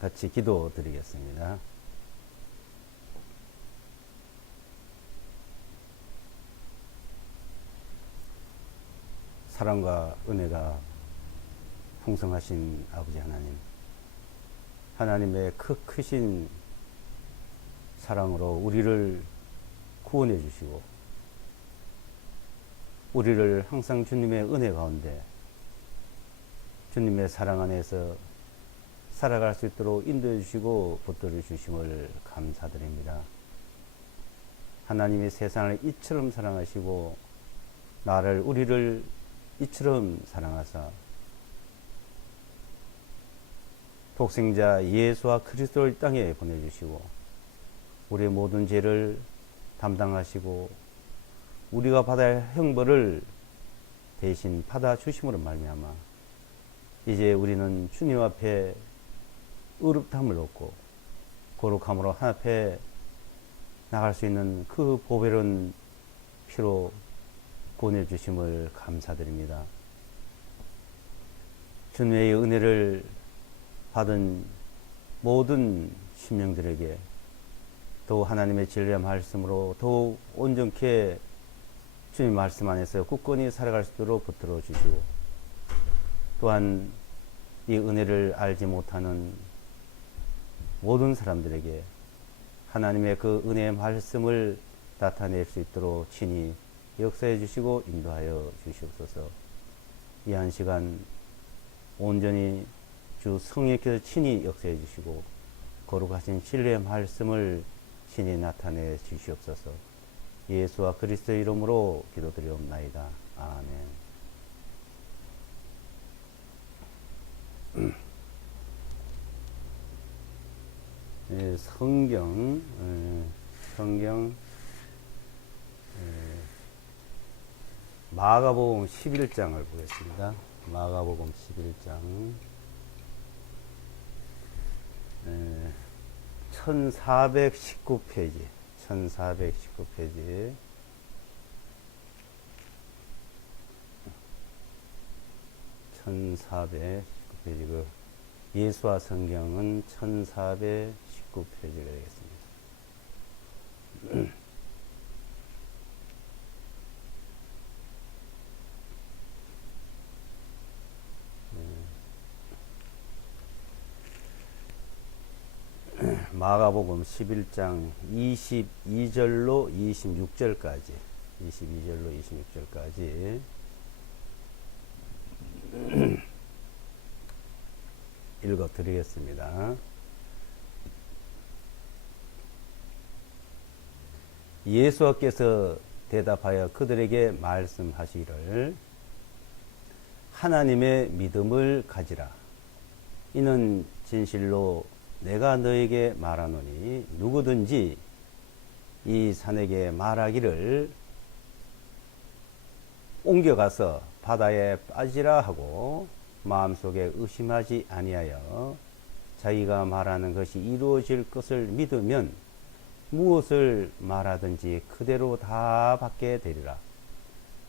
같이 기도 드리겠습니다. 사랑과 은혜가 풍성하신 아버지 하나님, 하나님의 크신 사랑으로 우리를 구원해 주시고 우리를 항상 주님의 은혜 가운데 주님의 사랑 안에서 살아갈 수 있도록 인도해 주시고 붙들어 주심을 감사드립니다. 하나님이 세상을 이처럼 사랑하시고 우리를 이처럼 사랑하사 독생자 예수와 그리스도를 이 땅에 보내주시고 우리의 모든 죄를 담당하시고 우리가 받아야 할 형벌을 대신 받아주심으로 말미암아 이제 우리는 주님 앞에 의롭다함을 얻고 거룩함으로 하나님 앞에 나갈 수 있는 그 보배로운 피로 구원해 주심을 감사드립니다. 주님의 은혜를 받은 모든 심령들에게 더욱 하나님의 진리의 말씀으로 더욱 온전케 주님 말씀 안에서 굳건히 살아갈 수 있도록 붙들어 주시고 또한 이 은혜를 알지 못하는 모든 사람들에게 하나님의 그 은혜의 말씀을 나타낼 수 있도록 친히 역사해 주시고 인도하여 주시옵소서. 이 한 시간 온전히 주 성령께서 친히 역사해 주시고 거룩하신 진리의 말씀을 친히 나타내 주시옵소서. 예수와 그리스도의 이름으로 기도드리옵나이다. 아멘. 성경 마가복음 11장을 보겠습니다. 마가복음 11장 1419페이지 1419페이지 그 예수와 성경은 1419페이지가 되겠습니다. 마가복음 11장 22절로 26절까지 읽어 드리겠습니다. 예수께서 대답하여 그들에게 말씀하시기를 하나님의 믿음을 가지라. 이는 진실로 내가 너에게 말하노니 누구든지 이 산에게 말하기를 옮겨가서 바다에 빠지라 하고 마음속에 의심하지 아니하여 자기가 말하는 것이 이루어질 것을 믿으면 무엇을 말하든지 그대로 다 받게 되리라.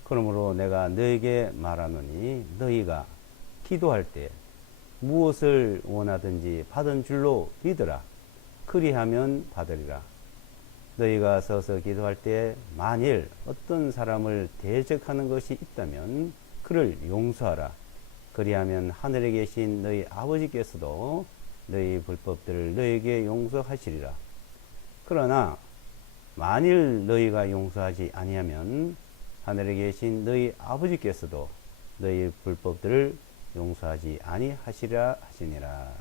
그러므로 내가 너에게 말하노니 너희가 기도할 때 무엇을 원하든지 받은 줄로 믿으라. 그리하면 받으리라. 너희가 서서 기도할 때 만일 어떤 사람을 대적하는 것이 있다면 그를 용서하라. 그리하면 하늘에 계신 너희 아버지께서도 너희 불법들을 너희에게 용서하시리라. 그러나 만일 너희가 용서하지 아니하면 하늘에 계신 너희 아버지께서도 너희 불법들을 용서하지 아니하시리라 하시니라.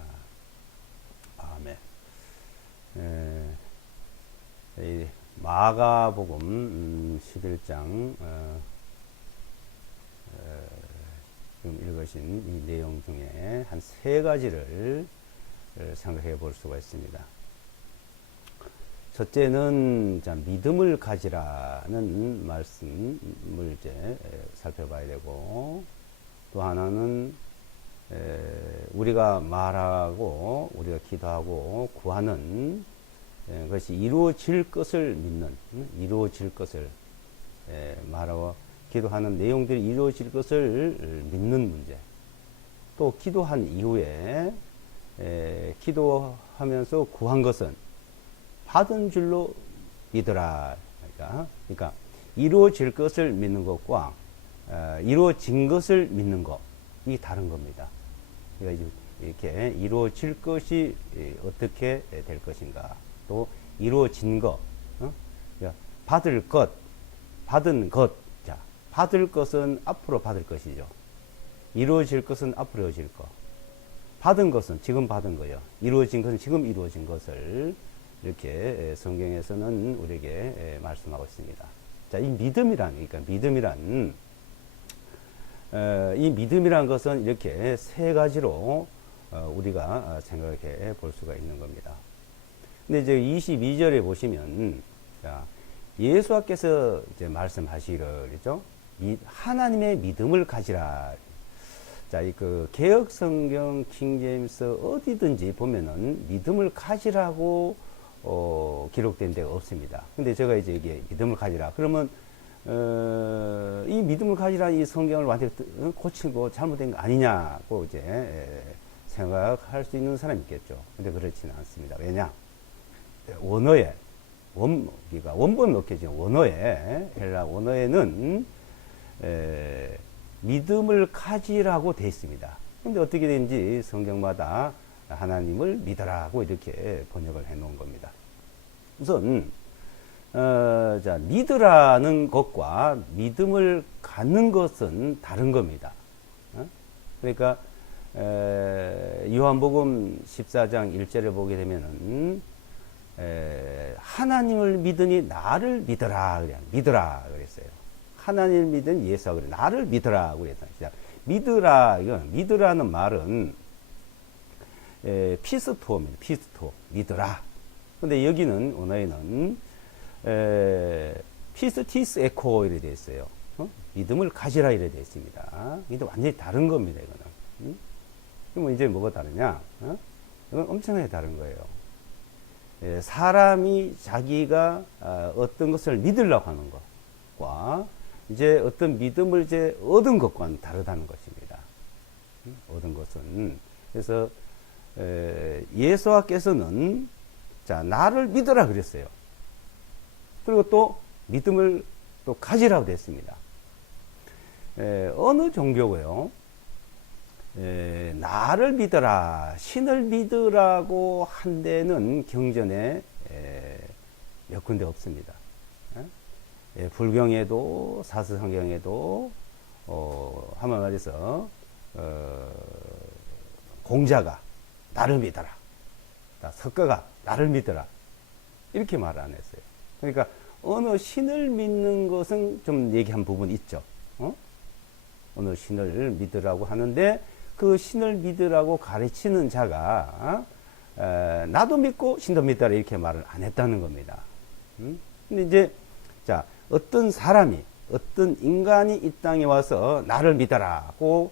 아멘. 마가복음 11장 지금 읽으신 이 내용 중에 한 세 가지를 생각해 볼 수가 있습니다. 첫째는 믿음을 가지라는 말씀을 이제 살펴봐야 되고, 또 하나는 우리가 말하고 우리가 기도하고 구하는 것이 이루어질 것을 믿는, 이루어질 것을 말하고 기도하는 내용들이 이루어질 것을 믿는 문제. 또 기도한 이후에 기도하면서 구한 것은 받은 줄로 믿어라. 그러니까 이루어질 것을 믿는 것과 이루어진 것을 믿는 것, 이 다른 겁니다. 그러니까 이렇게 이루어질 것이 어떻게 될 것인가, 또 이루어진 것, 그러니까 받을 것, 받은 것. 자, 받을 것은 앞으로 받을 것이죠. 이루어질 것은 앞으로 이루어질 것. 받은 것은 지금 받은 거예요. 이루어진 것은 지금 이루어진 것을 이렇게 성경에서는 우리에게 말씀하고 있습니다. 자, 이 믿음이란 이 믿음이란 것은 이렇게 세 가지로 우리가 생각해 볼 수가 있는 겁니다. 근데 이제 22절에 보시면, 자, 예수께서 이제 말씀하시기를, 그죠? 하나님의 믿음을 가지라. 자, 그 개혁 성경 킹제임스 어디든지 보면은 믿음을 가지라고 기록된 데가 없습니다. 근데 제가 이제 이게 믿음을 가지라. 그러면 이 믿음을 가지라 이 성경을 완전히 고치고 잘못된 거 아니냐고 이제 생각할 수 있는 사람이 있겠죠. 근데 그렇지는 않습니다. 왜냐? 원어에 그러니까 원본 넣겠죠. 원어에, 헬라 원어에는 믿음을 가지라고 되어 있습니다. 근데 어떻게 되는지 성경마다 하나님을 믿어라고 이렇게 번역을 해 놓은 겁니다. 우선 자, 믿으라는 것과 믿음을 갖는 것은 다른 겁니다. 그러니까 요한복음 14장 1절을 보게 되면은 하나님을 믿으니 나를 믿어라 그랬어요. 하나님을 믿은 예수가 그래 나를 믿어라 그랬다. 믿으라, 이건 믿으라는 말은 피스토입니다. 피스토, 믿어라. 근데 여기는 언어에는 피스티스 에코 이래 되어 있어요. 믿음을 가지라 이래 되어 있습니다. 이게 완전히 다른 겁니다. 이거는. 그럼 이제 뭐가 다르냐? 이건 엄청나게 다른 거예요. 사람이 자기가 어떤 것을 믿으려고 하는 것과 이제 어떤 믿음을 이제 얻은 것과는 다르다는 것입니다. 얻은 것은. 그래서 예수께서는 자, 나를 믿어라 그랬어요. 그리고 또 믿음을 또 가지라고 됐습니다. 어느 종교고요. 나를 믿어라, 신을 믿으라고 한 데는 경전에 몇 군데 없습니다. 불경에도 사스성경에도 한번 말해서 공자가 나를 믿어라, 석가가 나를 믿어라 이렇게 말을 안 했어요. 그러니까 어느 신을 믿는 것은 좀 얘기한 부분이 있죠. 어느 신을 믿으라고 하는데 그 신을 믿으라고 가르치는 자가 나도 믿고 신도 믿어라 이렇게 말을 안 했다는 겁니다. 근데 이제 자, 어떤 사람이 어떤 인간이 이 땅에 와서 나를 믿어라고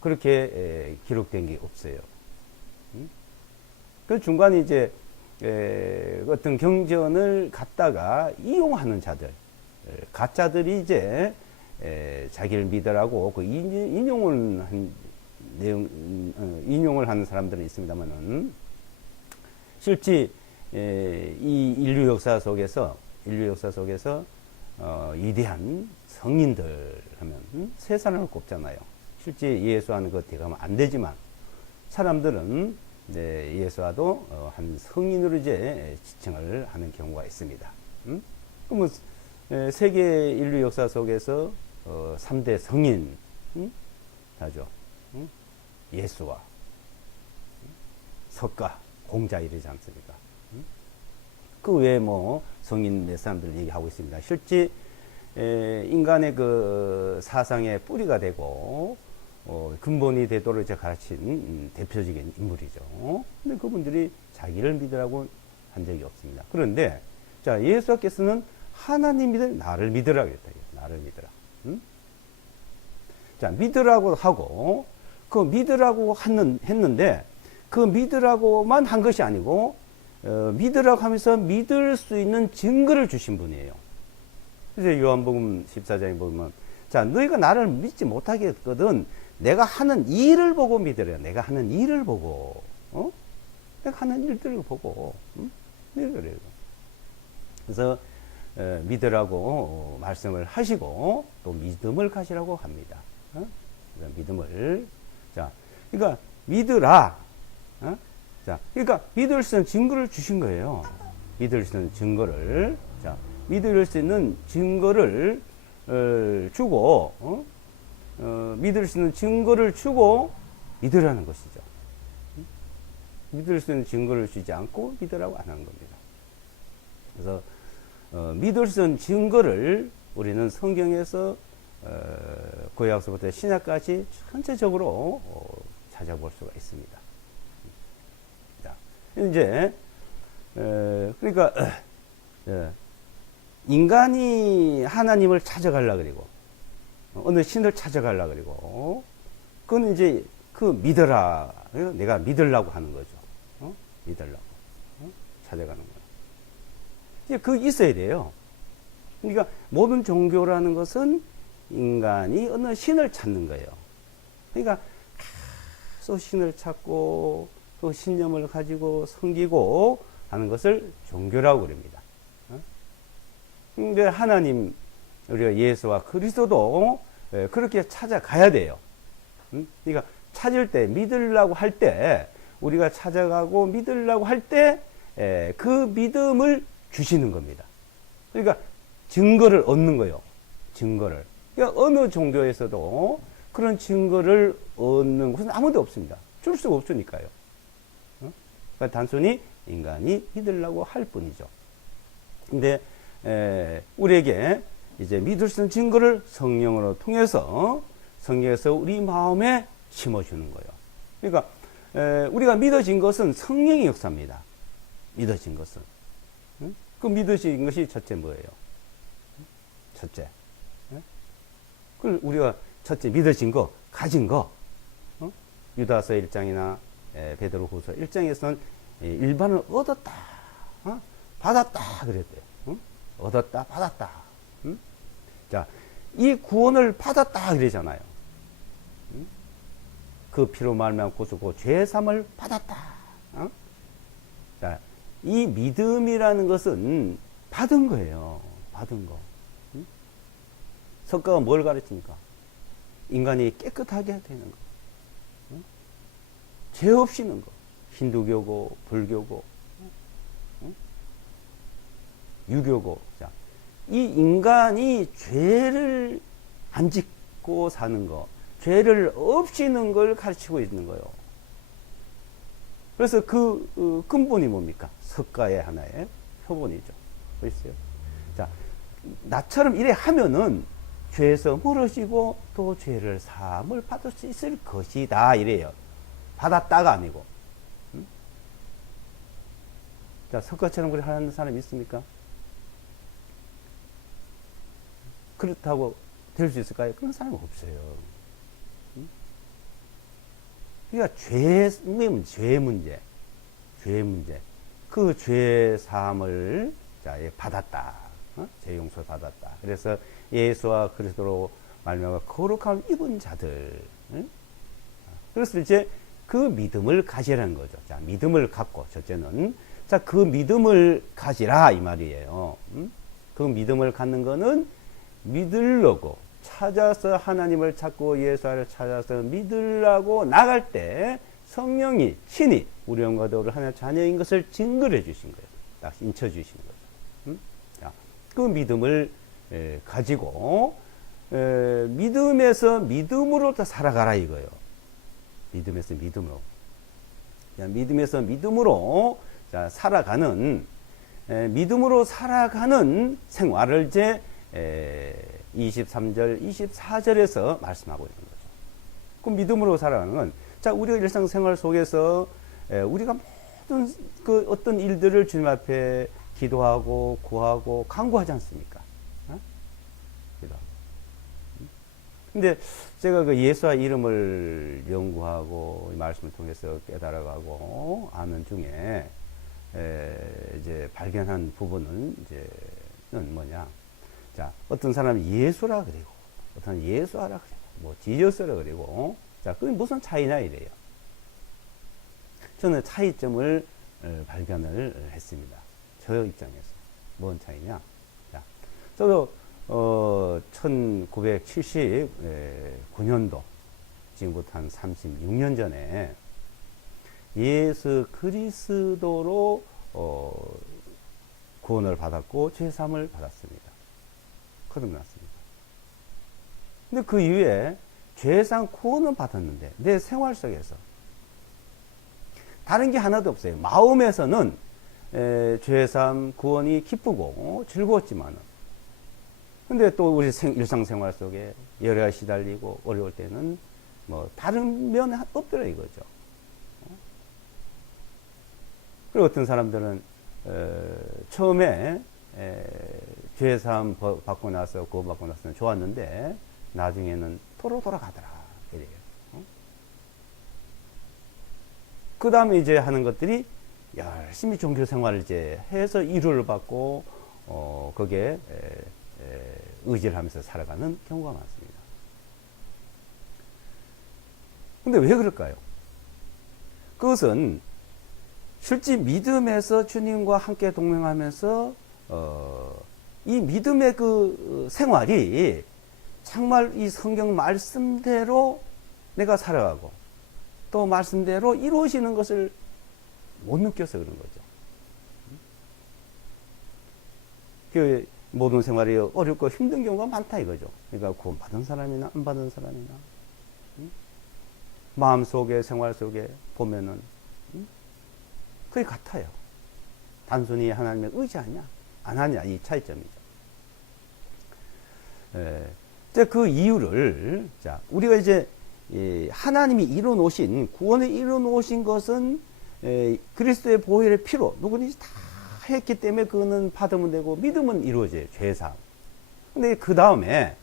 그렇게 기록된 게 없어요. 그 중간에 이제 어떤 경전을 갖다가 이용하는 자들, 가짜들이 이제 자기를 믿으라고 그 인용을 한 내용, 인용을 하는 사람들은 있습니다만은 실제 이 인류 역사 속에서 위대한 성인들 하면 세 사람을 꼽잖아요. 실제 예수와는 그 대가면 안 되지만 사람들은 예수와도 한 성인으로 이제 지칭을 하는 경우가 있습니다. 그러면 세계 인류 역사 속에서 3대 성인 하죠. 예수와 석가, 공자 이러지 않습니까? 그 외에 뭐 성인 몇 사람들 얘기하고 있습니다. 실제 인간의 그 사상의 뿌리가 되고 근본이 되도록 이제 가르친 대표적인 인물이죠. 근데 그분들이 자기를 믿으라고 한 적이 없습니다. 그런데 자, 예수께서는 하나님 믿을 나를 믿으라 그랬다. 나를 믿으라. 자, 믿으라고 하고 그 믿으라고 했는데 그 믿으라고만 한 것이 아니고 믿으라고 하면서 믿을 수 있는 증거를 주신 분이에요. 그래서 요한복음 14장에 보면 자, 너희가 나를 믿지 못하겠거든 내가 하는 일을 보고 믿으라. 내가 하는 일을 보고. 내가 하는 일들을 보고, 그래요. 그래서 믿으라고 말씀을 하시고 또 믿음을 가지라고 합니다. 믿음을. 자, 그러니까 믿으라. 자, 그러니까 믿을 수 있는 증거를 주신 거예요. 믿을 수 있는 증거를. 자, 믿을 수 있는 증거를 주고, 믿을 수 있는 증거를 주고 믿으라는 것이죠. 믿을 수 있는 증거를 주지 않고 믿으라고 안 하는 겁니다. 그래서 믿을 수 있는 증거를 우리는 성경에서 구약서부터 신약까지 전체적으로 찾아볼 수가 있습니다. 자, 이제 그러니까 인간이 하나님을 찾아가려 그리고 어느 신을 찾아가려 그리고 그건 이제 그 믿어라, 내가 믿으려고 하는 거죠. 믿으려고 찾아가는 거예요. 이제 그 있어야 돼요. 그러니까 모든 종교라는 것은 인간이 어느 신을 찾는 거예요. 그러니까 계속 신을 찾고 그 신념을 가지고 섬기고 하는 것을 종교라고 그럽니다. 근데 하나님, 우리가 예수와 그리스도도 그렇게 찾아가야 돼요. 그러니까 찾을 때, 믿으려고 할 때, 우리가 찾아가고 믿으려고 할 때 그 믿음을 주시는 겁니다. 그러니까 증거를 얻는 거예요. 증거를. 그러니까 어느 종교에서도 그런 증거를 얻는 곳은 아무도 없습니다. 줄 수가 없으니까요. 그러니까 단순히 인간이 믿으려고 할 뿐이죠. 근데 우리에게 이제 믿을 수 있는 증거를 성령으로 통해서 성령에서 우리 마음에 심어주는 거예요. 그러니까 우리가 믿어진 것은 성령의 역사입니다. 믿어진 것은. 그 믿어진 것이 첫째 뭐예요? 첫째. 그걸 우리가 첫째 믿어진 거, 가진 거. 유다서 1장이나 베드로후서 1장에서는 일반을 얻었다, 받았다 그랬대요. 얻었다, 받았다. 자, 이 구원을 받았다 그러잖아요. 그 피로 말미암아 구속고 죄 사함을 받았다. 자, 이 믿음이라는 것은 받은 거예요. 받은 거. 석가가 뭘 가르칩니까? 인간이 깨끗하게 되는 거. 죄 없이는 거. 힌두교고, 불교고, 유교고. 자, 이 인간이 죄를 안 짓고 사는 거, 죄를 없이는 걸 가르치고 있는 거예요. 그래서 그 근본이 뭡니까? 석가의 하나의 표본이죠. 보이세요? 자, 나처럼 이래 하면은 죄에서 멀어지고 또 죄를 사함을 받을 수 있을 것이다. 이래요. 받았다가 아니고. 자, 석가처럼 그렇게 하는 사람이 있습니까? 그렇다고 될 수 있을까요? 그런 사람은 없어요. 그러니까 죄 문제. 그 죄 사함을 받았다. 죄 용서를 받았다. 그래서 예수와 그리스도로 말미암아 거룩함을 입은 자들. 그래서 이제 그 믿음을 가지라는 거죠. 자, 믿음을 갖고, 첫째는. 자, 그 믿음을 가지라, 이 말이에요. 그 믿음을 갖는 거는 믿으려고, 찾아서 하나님을 찾고 예수를 찾아서 믿으려고 나갈 때 성령이 친히 우리 영과 더불어 하나님의 자녀인 것을 증거를 해주신 거예요. 딱 인쳐주신 거죠. 자, 그 믿음을 가지고 믿음에서 믿음으로 살아가라 이거예요. 믿음에서 믿음으로. 믿음에서 믿음으로 살아가는, 믿음으로 살아가는 생활을 이제 23절, 24절에서 말씀하고 있는 거죠. 그 믿음으로 살아가는 건, 자, 우리가 일상생활 속에서 우리가 모든 그 어떤 일들을 주님 앞에 기도하고 구하고 간구하지 않습니까? 근데 제가 그 예수와 이름을 연구하고 이 말씀을 통해서 깨달아가고 아는 중에 이제 발견한 부분은 이제는 뭐냐? 자, 어떤 사람이 예수라 그리고 어떤 사람이 예수하라 그리고 뭐 지저스라 그리고 자, 그게 무슨 차이냐 이래요. 저는 차이점을 발견을 했습니다. 저 입장에서. 뭔 차이냐? 자, 저도 1979년도, 지금부터 한 36년 전에 예수 그리스도로 구원을 받았고 죄사함을 받았습니다. 거듭났습니다. 근데 그 이후에 죄상 구원은 받았는데 내 생활 속에서 다른 게 하나도 없어요. 마음에서는 죄사함 구원이 기쁘고 즐거웠지만은, 근데 또 우리 일상생활 속에 여러 가지 시달리고 어려울 때는 뭐 다른 면이 없더라 이거죠. 그리고 어떤 사람들은 처음에 죄사함 받고 나서 구원받고 나서는 좋았는데 나중에는 도로 돌아가더라 이래요. 그 다음에 이제 하는 것들이 열심히 종교 생활을 이제 해서 이루를 받고 거기에 의지를 하면서 살아가는 경우가 많습니다. 근데 왜 그럴까요? 그것은 실제 믿음에서 주님과 함께 동행하면서 이 믿음의 그 생활이 정말 이 성경 말씀대로 내가 살아가고 또 말씀대로 이루어지는 것을 못 느껴서 그런 거죠. 그 모든 생활이 어렵고 힘든 경우가 많다 이거죠. 그러니까 구원 받은 사람이나 안 받은 사람이나 마음속에 생활 속에 보면은 그게 같아요. 단순히 하나님의 의지하냐 안 하냐 이 차이점이죠. 그 이유를 우리가 이제 하나님이 이뤄 놓으신 구원을 이뤄 놓으신 것은 그리스도의 보혈의 피로 누구든지 다 했기 때문에 그거는 받으면 되고 믿음은 이루어져요. 죄사함. 근데 그 다음에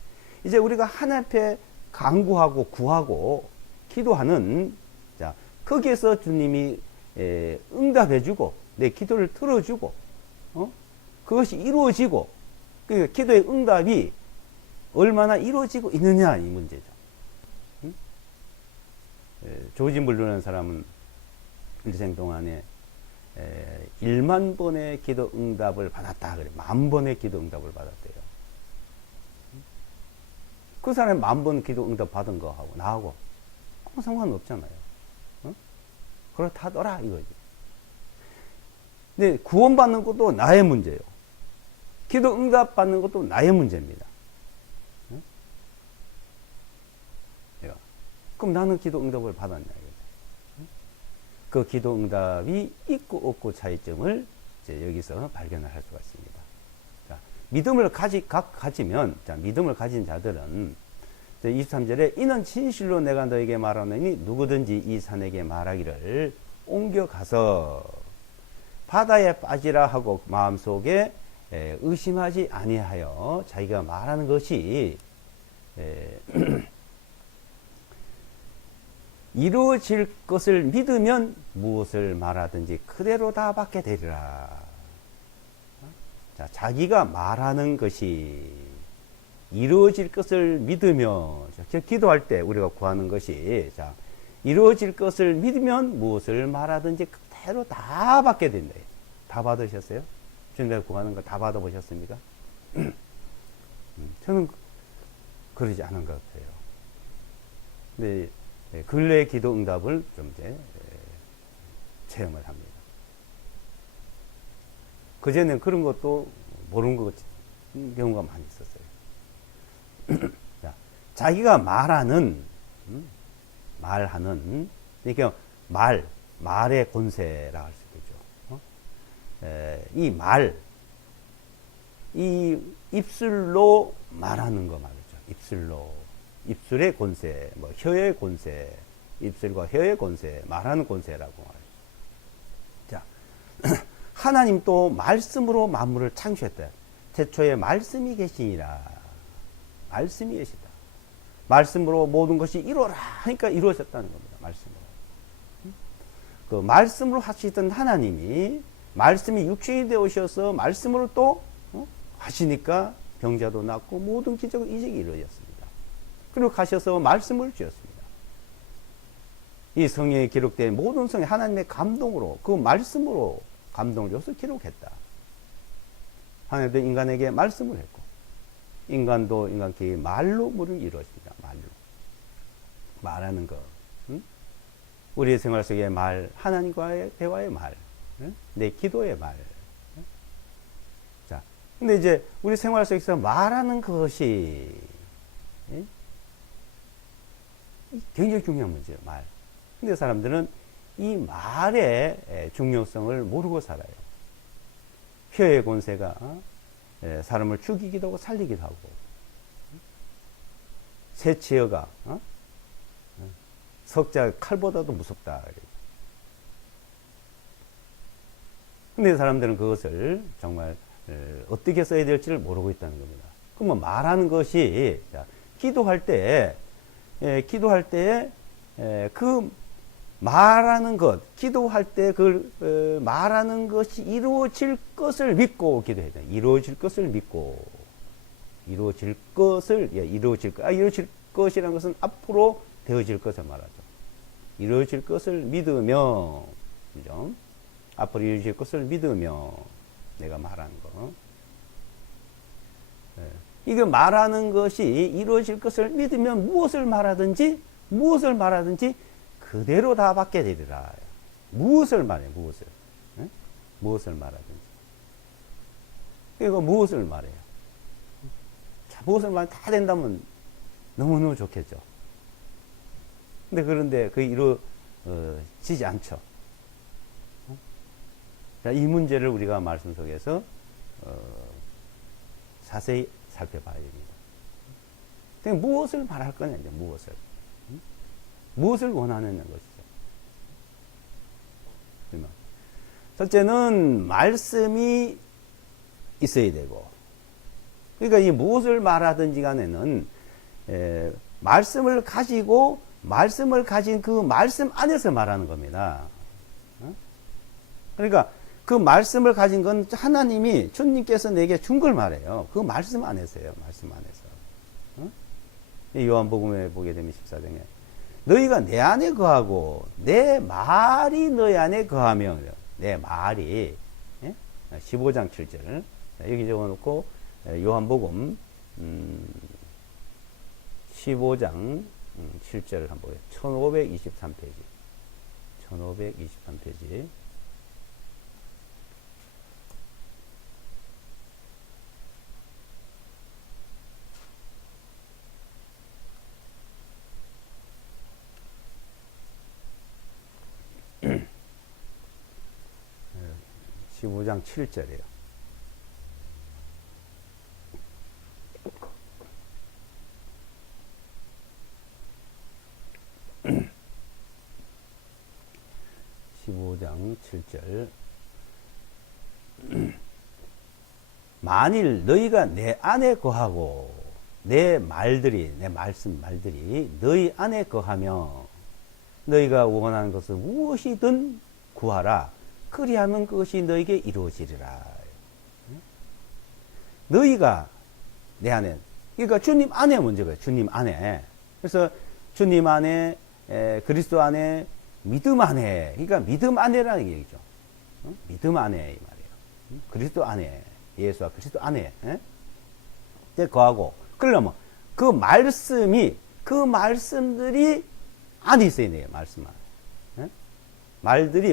이제 우리가 하나님 앞에 간구하고 구하고 기도하는 거기에서 주님이 응답해주고 내 기도를 들어주고 그것이 이루어지고 그 기도의 응답이 얼마나 이루어지고 있느냐 이 문제죠. 조지 물루라는 사람은 일생 동안에 1만 번의 기도 응답을 받았다 그래. 10,000번의 기도 응답을 받았대요. 그 사람이 10,000번 기도 응답 받은 거하고 나하고 아무 상관없잖아요. 그렇다더라 이거지. 근데 구원받는 것도 나의 문제예요. 기도 응답 받는 것도 나의 문제입니다. 그럼 나는 기도 응답을 받았냐 이거죠. 그 기도 응답이 있고 없고 차이점을 이제 여기서 발견을 할 수가 있습니다. 믿음을 가지면 믿음을 가진 자들은 23절에 이는 진실로 내가 너에게 말하노니 누구든지 이 산에게 말하기를 옮겨가서 바다에 빠지라 하고 마음속에 의심하지 아니하여 자기가 말하는 것이 이루어질 것을 믿으면 무엇을 말하든지 그대로 다 받게 되리라. 자기가 말하는 것이 이루어질 것을 믿으며 기도할 때 우리가 구하는 것이 이루어질 것을 믿으면 무엇을 말하든지 그대로 다 받게 된다. 다 받으셨어요? 주님께서 구하는 거 다 받아보셨습니까? 저는 그러지 않은 것 같아요. 근데 근래 기도 응답을 좀 이제 체험을 합니다. 그전에는 그런 것도 모르는 것 경우가 많이 있었어요. 자기가 말하는 그러니까 말의 권세라 할 수도 있죠. 이 말, 이 입술로 말하는 거 말이죠. 입술의 권세, 혀의 권세, 입술과 혀의 권세, 말하는 권세라고 말이죠. 하나님 또 말씀으로 만물을 창조했다. 태초에 말씀이 계시니라. 말씀이 계시다. 말씀으로 모든 것이 이루어라 하니까 이루어졌다는 겁니다. 말씀으로. 그 말씀으로 하시던 하나님이 말씀이 육신이 되어 오셔서 말씀으로 또 하시니까 병자도 낫고 모든 기적 이적이 이루어졌습니다. 그리고 가셔서 말씀을 주셨습니다. 이 성경에 기록된 모든 성에 하나님의 감동으로, 그 말씀으로 감동을 줘서 기록했다. 하나님도 인간에게 말씀을 했고, 인간도 인간끼리 말로 물을 이루어집니다. 말로. 말하는 거. 응? 우리의 생활 속의 말, 하나님과의 대화의 말, 응? 내 기도의 말. 응? 자, 근데 이제 우리 생활 속에서 말하는 것이 굉장히 중요한 문제예요. 말. 근데 사람들은 이 말의 중요성을 모르고 살아요. 혀의 권세가 사람을 죽이기도 하고 살리기도 하고, 새치어가 석자 칼보다도 무섭다. 근데 사람들은 그것을 정말 어떻게 써야 될지를 모르고 있다는 겁니다. 그러면 말하는 것이, 기도할 때 그 말하는 것, 기도할 때 그 말하는 것이 이루어질 것을 믿고 기도해야 돼요. 이루어질 것을 믿고, 이루어질 것이라는 것은 앞으로 되어질 것을 말하죠. 이루어질 것을 믿으며, 그죠? 앞으로 이루어질 것을 믿으며 내가 말하는 거. 이거 말하는 것이 이루어질 것을 믿으면 무엇을 말하든지 그대로 다 받게 되리라. 무엇을 말해요, 무엇을. 무엇을 말하든지. 이거 무엇을 말해요. 자, 무엇을 말하면 다 된다면 너무너무 좋겠죠. 그런데 그게 이루어지지 않죠. 자, 이 문제를 우리가 말씀 속에서 자세히 살펴봐야 됩니다. 그러니까 무엇을 말할 거냐, 이제 무엇을. 무엇을 원하느냐 것이죠. 첫째는 말씀이 있어야 되고, 그러니까 이 무엇을 말하든지 간에는 말씀을 가진 그 말씀 안에서 말하는 겁니다. 그러니까 그 말씀을 가진 건 하나님이, 주님께서 내게 준 걸 말해요. 그 말씀 안에서요. 말씀 안에서. 요한복음에 보게 되면 14장에 너희가 내 안에 거하고 내 말이 너희 안에 거하며, 내 말이 15장 7절 여기 적어놓고, 요한복음 15장 7절을 한번 보세요. 1523페이지 1523페이지 15장 7절이에요. 만일 너희가 내 안에 거하고 내 말들이, 내 말씀 말들이 너희 안에 거하며 너희가 원하는 것을 무엇이든 구하라. 그리하면 그것이 너에게 이루어지리라. 너희가 내 안에, 그러니까 주님 안에 문제가, 주님 안에. 그래서 주님 안에, 그리스도 안에, 믿음 안에, 그러니까 믿음 안에라는 얘기죠. 믿음 안에 이 말이에요. 그리스도 안에, 예수와 그리스도 안에 거하고, 그러려면 그 말씀들이 안에 있어야 돼요. 말씀 안에.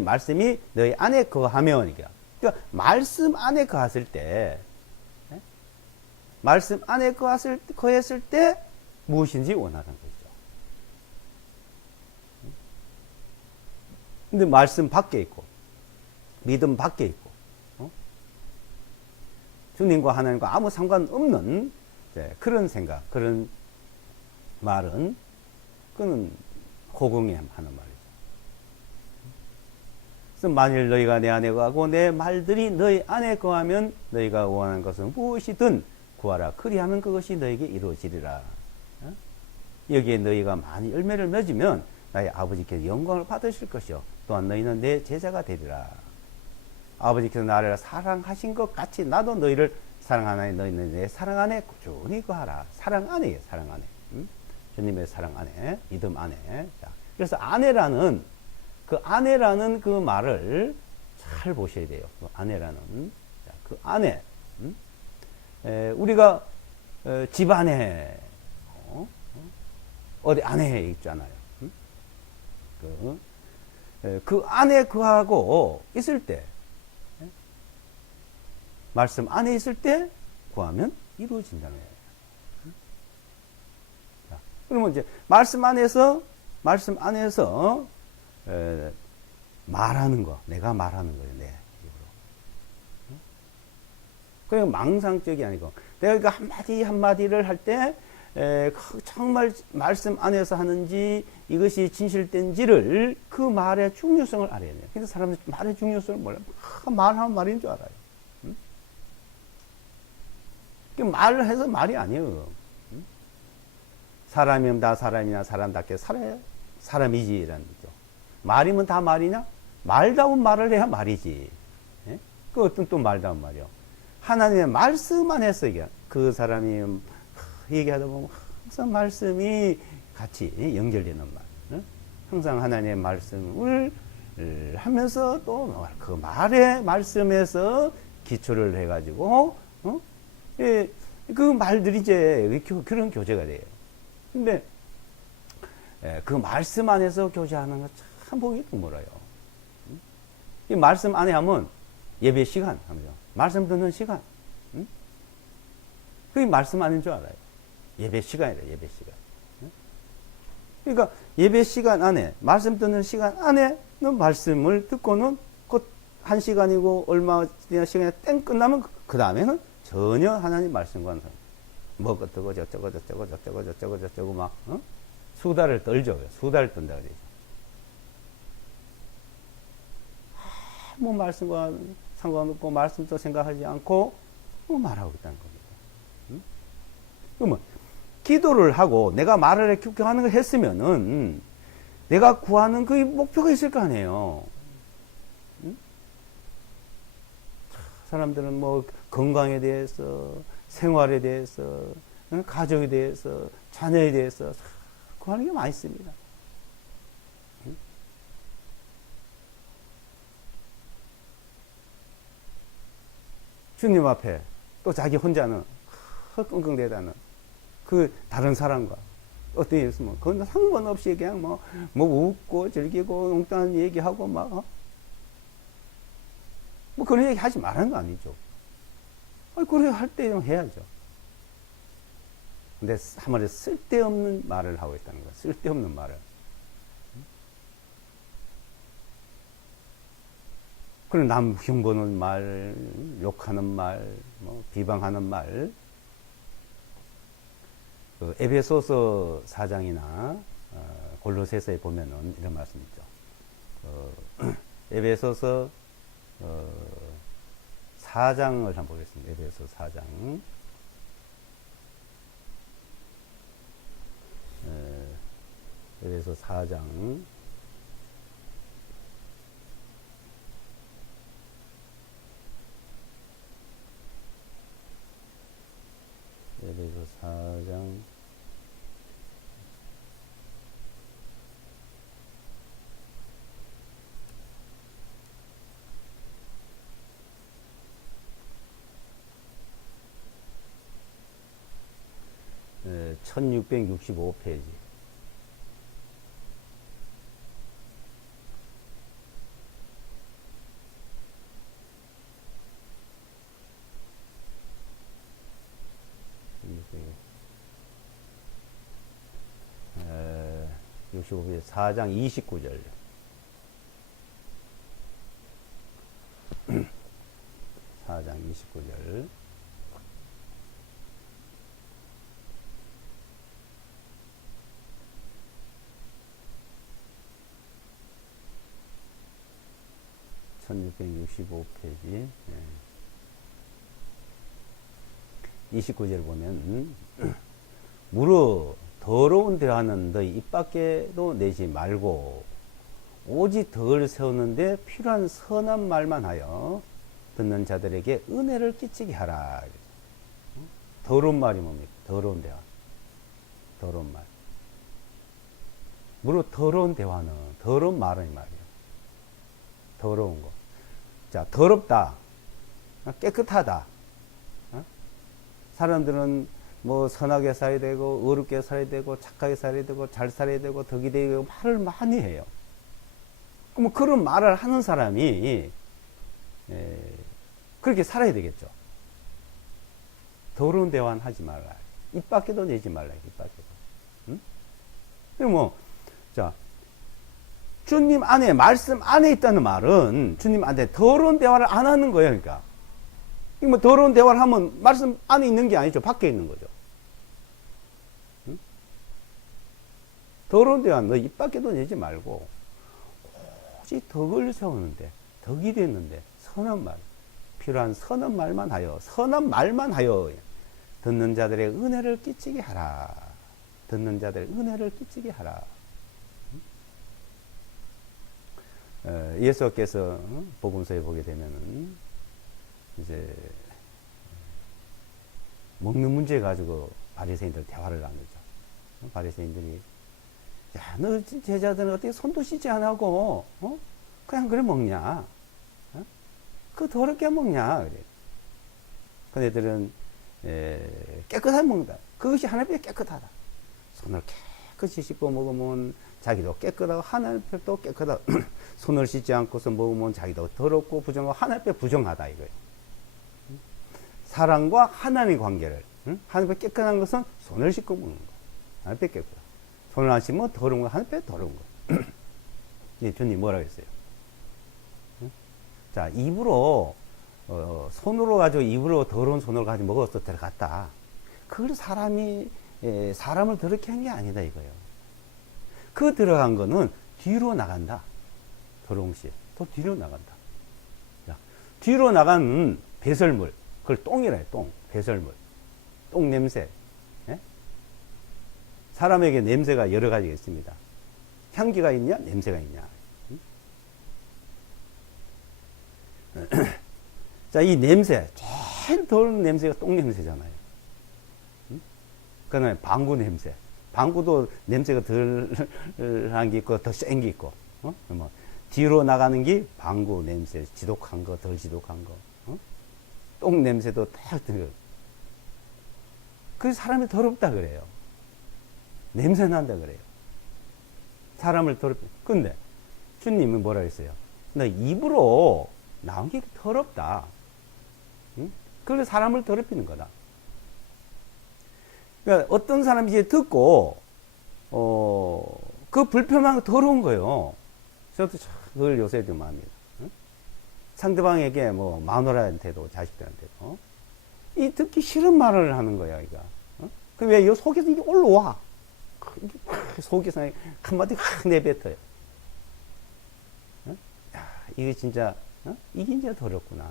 말씀이 너희 안에 거하면, 그러니까 말씀 안에 거했을 때, 말씀 안에 거했을 때 무엇인지 원하는 것이죠. 근데 말씀 밖에 있고, 믿음 밖에 있고, 주님과 하나님과 아무 상관없는 그런 생각, 그런 말은, 그는 호응해 하는 말이죠. 그래서 만일 너희가 내 안에 거하고 내 말들이 너희 안에 거하면 너희가 원하는 것은 무엇이든 구하라. 그리하면 그것이 너에게 이루어지리라. 여기에 너희가 많이 열매를 맺으면 나의 아버지께서 영광을 받으실 것이요 또한 너희는 내 제자가 되리라. 아버지께서 나를 사랑하신 것 같이 나도 너희를 사랑하나니 너희는 내 사랑 안에 꾸준히 거하라. 사랑 안에, 사랑 안에. 주님의 사랑 안에, 믿음 안에. 자, 그래서 아내라는 그 말을 잘 보셔야 돼요. 그 아내라는. 그 아내. 우리가 집안에 어디 아내에 있잖아요. 그 안에 그하고 있을 때, 말씀 안에 있을 때 구하면 이루어진다는 거예요. 자, 그러면 이제 말씀 안에서 말하는 거, 내가 말하는 거예요. 내 입으로. 그냥 망상적이 아니고, 내가 그 한마디를 할 때 정말 말씀 안에서 하는지 이것이 진실된지를 그 말의 중요성을 알아야 돼요. 그래서 사람들이 말의 중요성을 몰라요. 말하면 말인 줄 알아요. 말을 해서 말이 아니에요. 사람이면 다 사람이나 사람답게 살아야 사람이지라는 거죠. 말이면 다 말이냐? 말다운 말을 해야 말이지. 예? 그 어떤 또 말다운 말이요. 하나님의 말씀만 해서 그 사람이 얘기하다 보면 항상 말씀이 같이 연결되는 말. 항상 하나님의 말씀을 하면서 또 그 말의 말씀에서 기초를 해가지고 그 말들이 이제 그런 교제가 돼요. 근데 그 말씀 안에서 교제하는 거 참 보기 드물어요. 이 말씀 안에 하면 예배 시간 하면서 말씀 듣는 시간. 그게 말씀 아닌 줄 알아요. 예배 시간이래, 예배 시간. 그러니까 예배 시간 안에, 말씀 듣는 시간 안에는 말씀을 듣고는 곧 1시간이고 얼마 시간이 땡 끝나면 그 다음에는 전혀 하나님 말씀과는 뭐 어쩌고 저쩌고 막 수다를 떨죠. 수다를 떤다 그러죠. 아무 말씀과 상관없고 말씀도 생각하지 않고 말하고 있다는 겁니다. 그러면 기도를 하고 내가 말을 하는 걸 했으면은 내가 구하는 그 목표가 있을 거 아니에요. 사람들은 뭐 건강에 대해서, 생활에 대해서, 가족에 대해서, 자녀에 대해서 구하는 게 많이 있습니다. 주님 앞에 또 자기 혼자는 끙끙대다는 그 다른 사람과 어떤 일 있으면 그건 상관없이 그냥 뭐 웃고 즐기고 엉뚱한 얘기하고 막 뭐 그런 얘기 하지 말라는 거 아니죠. 그래 할 때 해야죠. 근데 한마디로 쓸데없는 말을 하고 있다는 거야. 쓸데없는 말을. 그럼 남 흉보는 말, 욕하는 말, 뭐 비방하는 말. 그 에베소서 4장이나 골로새서에 보면은 이런 말씀 있죠. 에베소서 4장을 한번 보겠습니다. 에베소 4장. 에베소 4장. 에베소 4장. 네, 1665페이지. 에, 65페이지 4장 29절. 4장 29절. (1665페이지) 29절 보면 무릇 더러운 대화는 너희 입 밖에도 내지 말고 오직 덕을 세우는데 필요한 선한 말만 하여 듣는 자들에게 은혜를 끼치게 하라. 더러운 말이 뭡니까? 더러운 대화, 더러운 말. 무릇 더러운 대화는, 더러운 말은 말이에요. 더러운 거. 자, 더럽다. 깨끗하다. 사람들은 뭐 선하게 살아야 되고, 어렵게 살아야 되고, 착하게 살아야 되고, 잘 살아야 되고, 덕이 되고, 말을 많이 해요. 그럼 그런 말을 하는 사람이, 그렇게 살아야 되겠죠. 더러운 대화는 하지 말라. 입 밖에도 내지 말라. 입 밖에도. 응? 그리고 뭐, 자, 주님 안에, 말씀 안에 있다는 말은 주님 안에 더러운 대화를 안 하는 거예요. 그러니까. 뭐 더러운 대화를 하면 말씀 안에 있는 게 아니죠. 밖에 있는 거죠. 응? 더러운 대화는 너 입 밖에도 내지 말고, 오직 덕을 세우는데, 덕이 됐는데, 선한 말, 필요한 선한 말만 하여, 선한 말만 하여, 듣는 자들의 은혜를 끼치게 하라. 듣는 자들의 은혜를 끼치게 하라. 예수께서 복음서에 보게 되면은 이제 먹는 문제 가지고 바리새인들 대화를 나누죠. 바리새인들이 야, 너 제자들은 어떻게 손도 씻지 안 하고 그냥 그래 먹냐? 그 더럽게 먹냐? 그래. 그 애들은 깨끗하게 먹는다. 그것이 하나님께 깨끗하다. 손을 깨끗이 씻고 먹으면 자기도 깨끗하고 하나님께도 깨끗하고 손을 씻지 않고서 먹으면 자기도 더럽고 부정하고 하나님께 부정하다 이거예요. 사랑과 하나님의 관계를 하나님께 깨끗한 것은 손을 씻고 먹는 거예요. 하나님께 깨끗하다. 손을 안 씻으면 더러운 거 하나님께 더러운 거예요. 예, 주님 뭐라 했어요? 자, 입으로 손으로 가지고 입으로 더러운 손을 가지고 먹어서 들어갔다. 그걸 사람을 더럽게 한 게 아니다 이거예요. 그 들어간 거는 뒤로 나간다. 더러운 씨. 또 뒤로 나간다. 자, 뒤로 나간 배설물. 그걸 똥이라 해요. 똥. 배설물. 똥 냄새. 예? 사람에게 냄새가 여러 가지가 있습니다. 향기가 있냐? 냄새가 있냐? 자, 이 냄새. 제일 더러운 냄새가 똥 냄새잖아요. 그 다음에 방구 냄새. 방구도 냄새가 덜한 게 있고, 더 센 게 있고, 뭐, 뒤로 나가는 게 방구 냄새, 지독한 거, 덜 지독한 거, 똥 냄새도 딱 들어요. 그래서 사람이 더럽다 그래요. 냄새 난다 그래요. 사람을 더럽다. 근데, 주님은 뭐라 했어요? 너 입으로 나온 게 더럽다. 응? 그래서 사람을 더럽히는 거다. 그러니까 어떤 사람이 이제 듣고, 그 불편한 거 더러운 거예요. 저도 그걸 요새 좀 합니다. 응? 상대방에게 뭐, 마누라한테도, 자식들한테도. 이 듣기 싫은 말을 하는 거야, 이거. 그 왜, 요 속에서 이게 올라와. 속에서 한마디 확 내뱉어요. 야, 이게 진짜, 이게 진짜 더럽구나.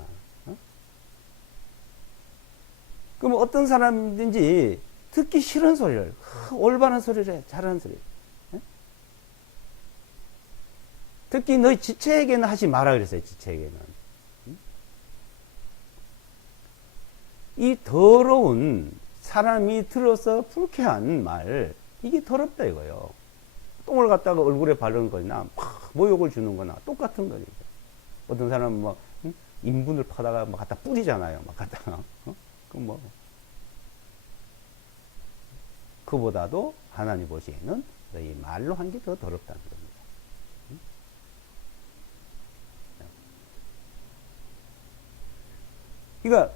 그럼 어떤 사람든지 듣기 싫은 소리를, 올바른 소리를 해, 잘하는 소리. 특히 너희 지체에게는 하지 마라 그랬어요, 지체에게는. 이 더러운 사람이 들어서 불쾌한 말, 이게 더럽다 이거예요. 똥을 갖다가 얼굴에 바르는 거나, 막 모욕을 주는 거나, 똑같은 거죠. 어떤 사람은 뭐, 인분을 파다가 막 갖다 뿌리잖아요, 막 갖다가. 그럼 뭐. 그보다도 하나님 보시기에는 너희 말로 한 게 더 더럽다는 겁니다. 그러니까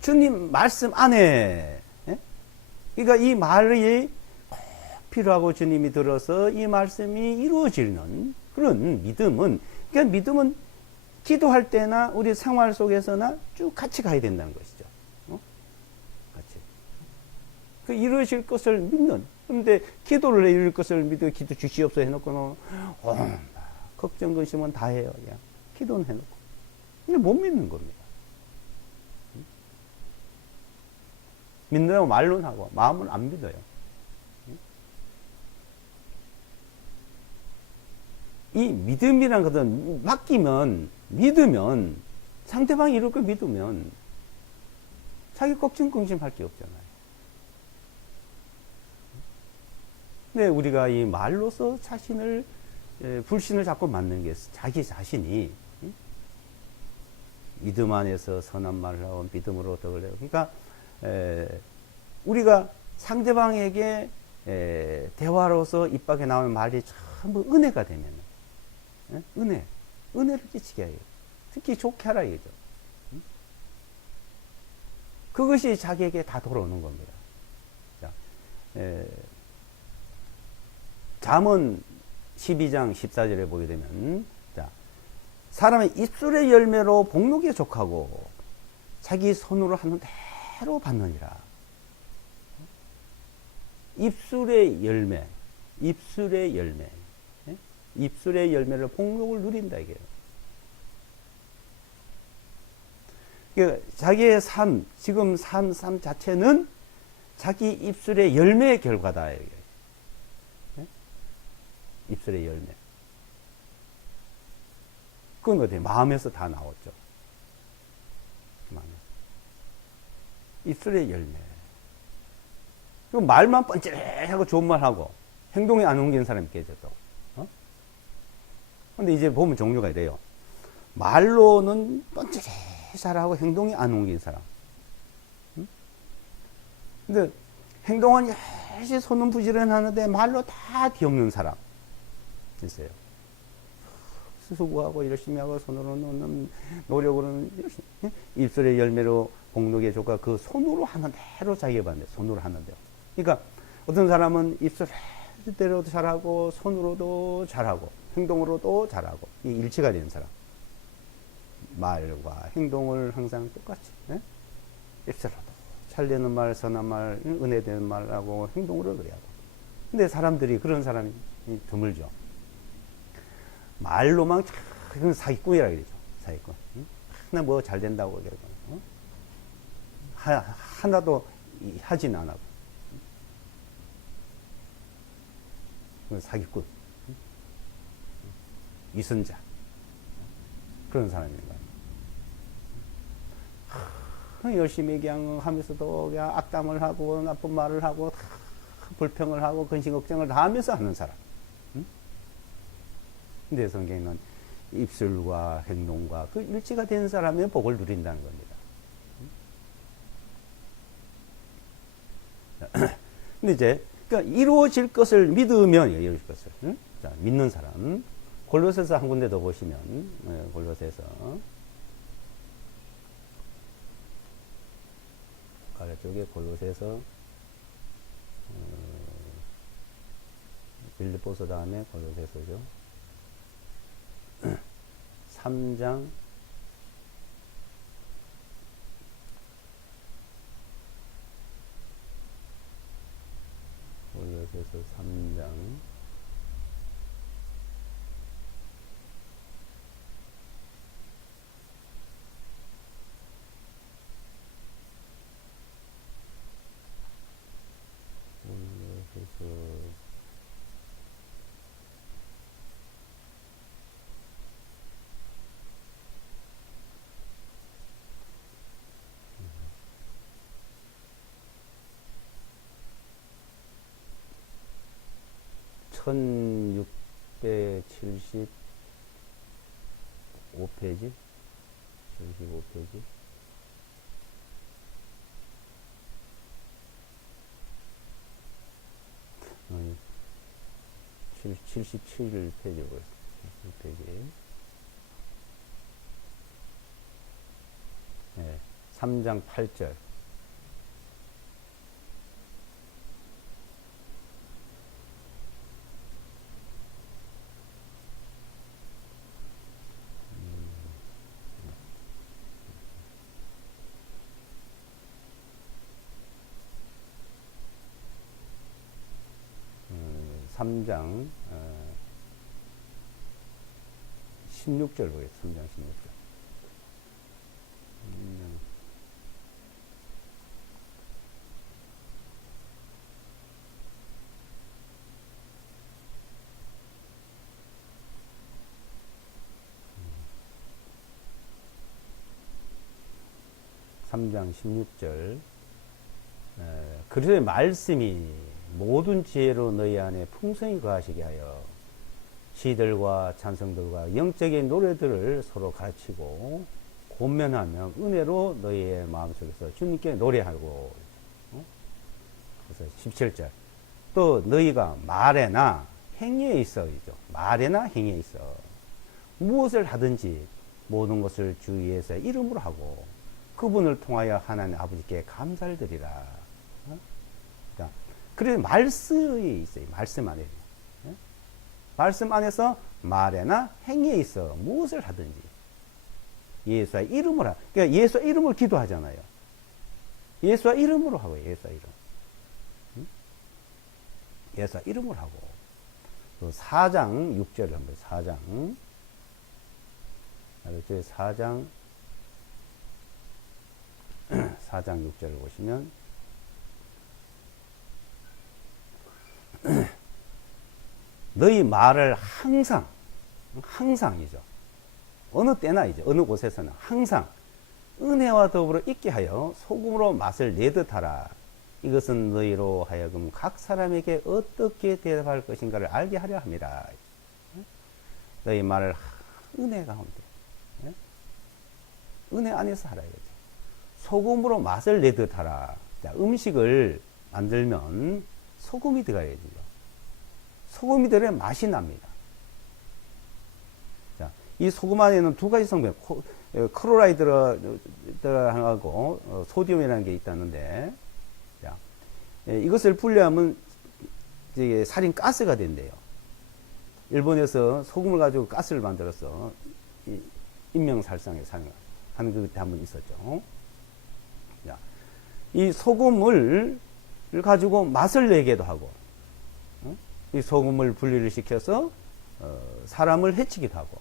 주님 말씀 안에, 그러니까 이 말이 꼭 필요하고 주님이 들어서 이 말씀이 이루어지는 그런 믿음은, 그러니까 믿음은 기도할 때나 우리 생활 속에서나 쭉 같이 가야 된다는 것이죠. 같이. 그 이루어질 것을 믿는. 그런데 기도를 이룰 것을 믿어 기도 주시옵소서 해놓고는 걱정 근심은 다 해요. 그냥 기도는 해놓고 이게 못 믿는 겁니다. 믿는다고 말로는 하고 마음은 안 믿어요. 이 믿음이란 것은 맡기면, 믿으면, 상대방이 이룰 걸 믿으면 자기 걱정 근심할 게 없잖아요. 근데 우리가 이 말로서 자신을 불신을 자꾸 만드는 게 자기 자신이 믿음 안에서 선한 말을 하고 믿음으로 덕을 내고 그러니까 우리가 상대방에게 대화로서 입 밖에 나오는 말이 전부 은혜가 되면 은혜를 끼치게 해요. 특히 좋게 하라 이거죠. 그것이 자기에게 다 돌아오는 겁니다. 자, 잠언 12장 14절에 보게 되면 자, 사람의 입술의 열매로 복록에 족하고 자기 손으로 하는 대로 받느니라. 입술의 열매, 입술의 열매, 입술의 열매를 복록을 누린다 이게요. 자기의 삶, 지금 삶 자체는 자기 입술의 열매의 결과다. 입술의 열매. 그건 어때요? 마음에서 다 나왔죠. 입술의 열매. 그 말만 뻔질하고 좋은 말 하고 행동에 안 옮기는 사람이 깨져도. 근데 이제 보면 종류가 이래요. 말로는 뻔질해 잘하고 행동이 안 옮긴 사람. 근데 행동은 열심히 손은 부지런하는데 말로 다 뒤엎는 사람 있어요. 수고하고 열심히 하고 손으로는 노력으로는 열심히 입술의 열매로 복록의 조카 그 손으로 하는 대로 자기가 받는데 손으로 하는 대로. 그러니까 어떤 사람은 입술대로도 잘하고 손으로도 잘하고 행동으로도 잘하고 이 일치가 되는 사람. 말과 행동을 항상 똑같이 입술로도 잘되는 말, 선한 말, 은혜되는 말하고 행동으로도 해야 하고. 근데 사람들이 그런 사람이 드물죠. 말로만 이건 사기꾼이라 그러죠. 사기꾼. 하나 뭐 잘 된다고 그러고 하나도 하진 안 하고. 사기꾼. 위선자. 그런 사람입니다. 열심히 그냥 하면서도 그냥 악담을 하고 나쁜 말을 하고 불평을 하고 근심 걱정을 다 하면서 하는 사람. 근데 성경에는 입술과 행동과 그 일치가 된 사람의 복을 누린다는 겁니다. 근데 이제 그러니까 이루어질 것을 믿으면 이루어질 것을 자, 믿는 사람 골로새서 한 군데 더 보시면 골로새서 아래쪽에 골로새서 빌립보서 다음에 골로새서죠. 3장 골로새서 3장 1675페이지 75페이지 77페이지 보겠습니다. 77페이지 3장 8절 삼장 16절 보겠습니다. 3장 16절. 3장 16절. 그리스도의 말씀이 모든 지혜로 너희 안에 풍성히 거하시게 하여 시들과 찬송들과 영적인 노래들을 서로 가르치고 권면하며 은혜로 너희의 마음속에서 주님께 노래하고. 그래서 17절 또 너희가 말에나 행위에 있어이죠. 말에나 행위에 있어 무엇을 하든지 모든 것을 주 예수의 이름으로 하고 그분을 통하여 하나님 아버지께 감사를 드리라. 그래서 말씀이 있어요. 말씀 안에. 말씀 안에서 말에나 행위에 있어 무엇을 하든지 예수의 이름으로 그러니까 예수의 이름으로 기도하잖아요. 예수의 이름으로 하고 예수의 이름. 예수의 이름으로 하고. 또 4장 6절을 한번 4장 4장 6절을 보시면 너희 말을 항상이죠. 어느 때나이죠. 어느 곳에서는 항상 은혜와 더불어 있게 하여 소금으로 맛을 내듯 하라. 이것은 너희로 하여금 각 사람에게 어떻게 대답할 것인가를 알게 하려 함이라. 너희 말을 은혜 가운데, 은혜 안에서 하라 이거죠. 소금으로 맛을 내듯 하라. 자, 음식을 만들면 소금이 들어가야 되죠. 소금이 들어야 맛이 납니다. 자, 이 소금 안에는 두 가지 성분, 크로라이드하고 소디움이라는 게 있다는데, 자, 이것을 분리하면 이제 살인 가스가 된대요. 일본에서 소금을 가지고 가스를 만들어서 인명살상에 하는 그게 한번 있었죠. 자, 이 소금을 가지고 맛을 내기도 하고, 이 소금을 분리를 시켜서 사람을 해치기도 하고.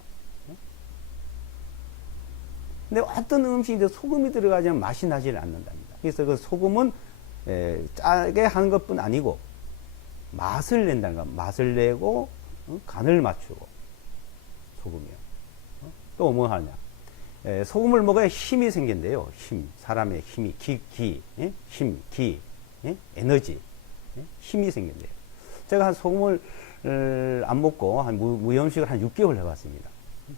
근데 어떤 음식인데 소금이 들어가지 않으면 맛이 나질 않는답니다. 그래서 그 소금은 짜게 하는 것뿐 아니고 맛을 낸다는 거, 맛을 내고 간을 맞추고. 소금이요. 또 뭐 하냐? 소금을 먹어야 힘이 생긴대요. 힘, 사람의 힘이 힘, 기, 에너지, 힘이 생긴대요. 제가 한 소금을 안 먹고 한 무염식을 한 6개월 해봤습니다.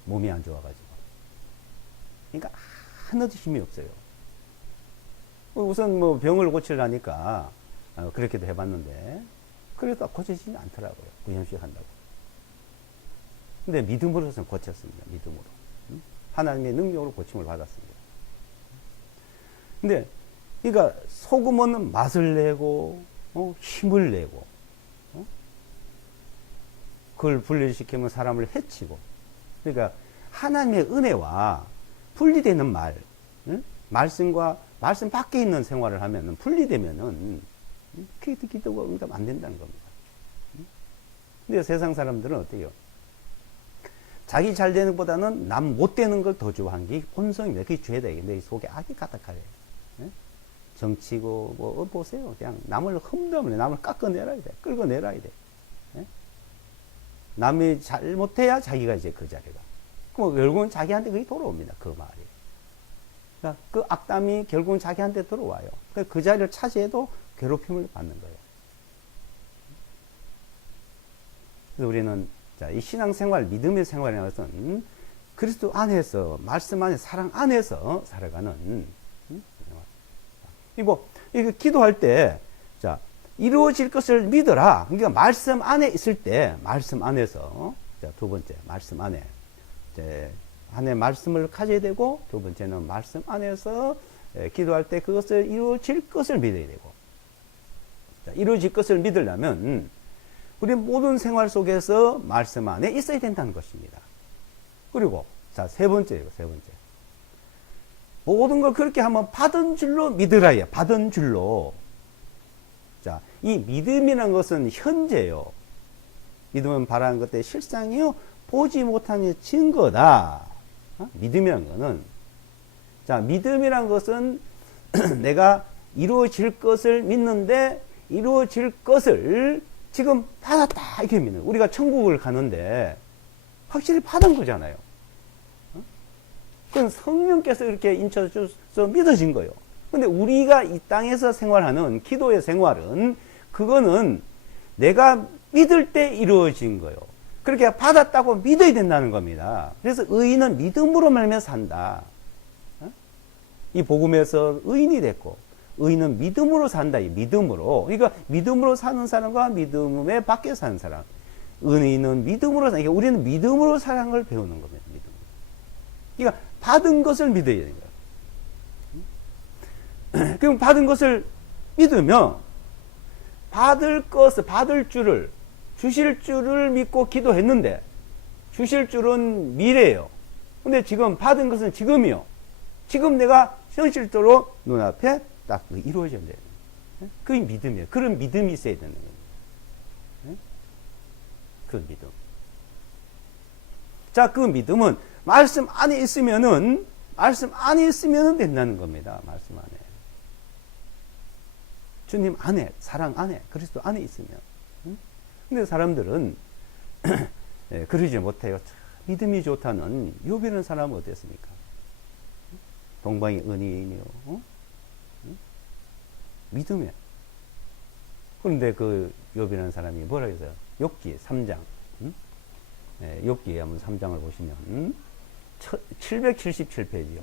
몸이 안 좋아가지고. 그러니까 하나도 힘이 없어요. 우선 뭐 병을 고치려니까 그렇게도 해봤는데 그래도 고쳐지지 않더라고요. 무염식 한다고. 근데 믿음으로서는 고쳤습니다. 믿음으로. 하나님의 능력으로 고침을 받았습니다. 근데 그러니까 소금은 맛을 내고 힘을 내고 그걸 분리시키면 사람을 해치고. 그러니까 하나님의 은혜와 분리되는 말, 말씀과 말씀 밖에 있는 생활을 하면은 분리되면은 기도가 응답 안 된다는 겁니다. 근데 세상 사람들은 어때요? 자기 잘 되는 것보다는 남 못 되는 걸 더 좋아하는 게 본성입니다. 그게 죄다. 내 속에 악이 가득하래. 정치고 뭐 보세요. 그냥 남을 흠담을 남을 깎아내라야 돼. 끌어내라야 돼. 남이 잘못해야 자기가 이제 그 자리가. 그럼 결국은 자기한테 그게 돌아옵니다. 그 말이. 그러니까 그 악담이 결국은 자기한테 들어와요. 그러니까 그 자리를 차지해도 괴롭힘을 받는 거예요. 그래서 우리는 자, 이 신앙생활, 믿음의 생활이라는 것은 그리스도 안에서, 말씀 안에, 사랑 안에서 살아가는, 이거 기도할 때, 자, 이루어질 것을 믿어라. 그러니까 말씀 안에 있을 때, 말씀 안에서, 자, 두 번째, 말씀 안에, 이제, 안에 말씀을 가져야 되고, 두 번째는 말씀 안에서 기도할 때 그것을 이루어질 것을 믿어야 되고, 자, 이루어질 것을 믿으려면, 우리 모든 생활 속에서 말씀 안에 있어야 된다는 것입니다. 그리고, 자, 세 번째예요, 세 번째. 모든 걸 그렇게 하면 받은 줄로 믿으라예요. 받은 줄로. 자, 이 믿음이라는 것은 현재요. 믿음은 바라는 것의 실상이요. 보지 못하는 증거다. 믿음이라는 것은. 자, 믿음이라는 것은 내가 이루어질 것을 믿는데 이루어질 것을 지금 받았다. 이렇게 믿는. 우리가 천국을 가는데 확실히 받은 거잖아요. 그건 성령께서 이렇게 인쳐줘서 믿어진 거예요. 근데 우리가 이 땅에서 생활하는 기도의 생활은 그거는 내가 믿을 때 이루어진 거요. 그렇게 받았다고 믿어야 된다는 겁니다. 그래서 의인은 믿음으로 말미암아 산다. 이 복음에서 의인이 됐고 의인은 믿음으로 산다. 이 믿음으로. 그러니까 믿음으로 사는 사람과 믿음에 밖에 사는 사람. 의인은 믿음으로 사는. 그러니까 우리는 믿음으로 사는 걸 배우는 겁니다. 믿음. 그러니까 받은 것을 믿어야 되는 거예요. 그럼 받은 것을 믿으면 받을 줄을, 주실 줄을 믿고 기도했는데, 주실 줄은 미래예요. 근데 지금 받은 것은 지금이요. 지금 내가 현실적으로 눈앞에 딱 이루어져야 돼요. 그게 믿음이에요. 그런 믿음이 있어야 되는 거예요. 그 믿음. 자, 그 믿음은 말씀 안에 있으면은 된다는 겁니다. 말씀 안에. 주님 안에, 사랑 안에, 그리스도 안에 있으면. 근데 사람들은 그러지 못해요. 믿음이 좋다는 욥이라는 사람은 어땠습니까? 동방의 은인이요. 믿음에. 그런데 그 욥이라는 사람이 뭐라 했어요? 욥기 3장. 욥기 한번 3장을 보시면 777페이지요.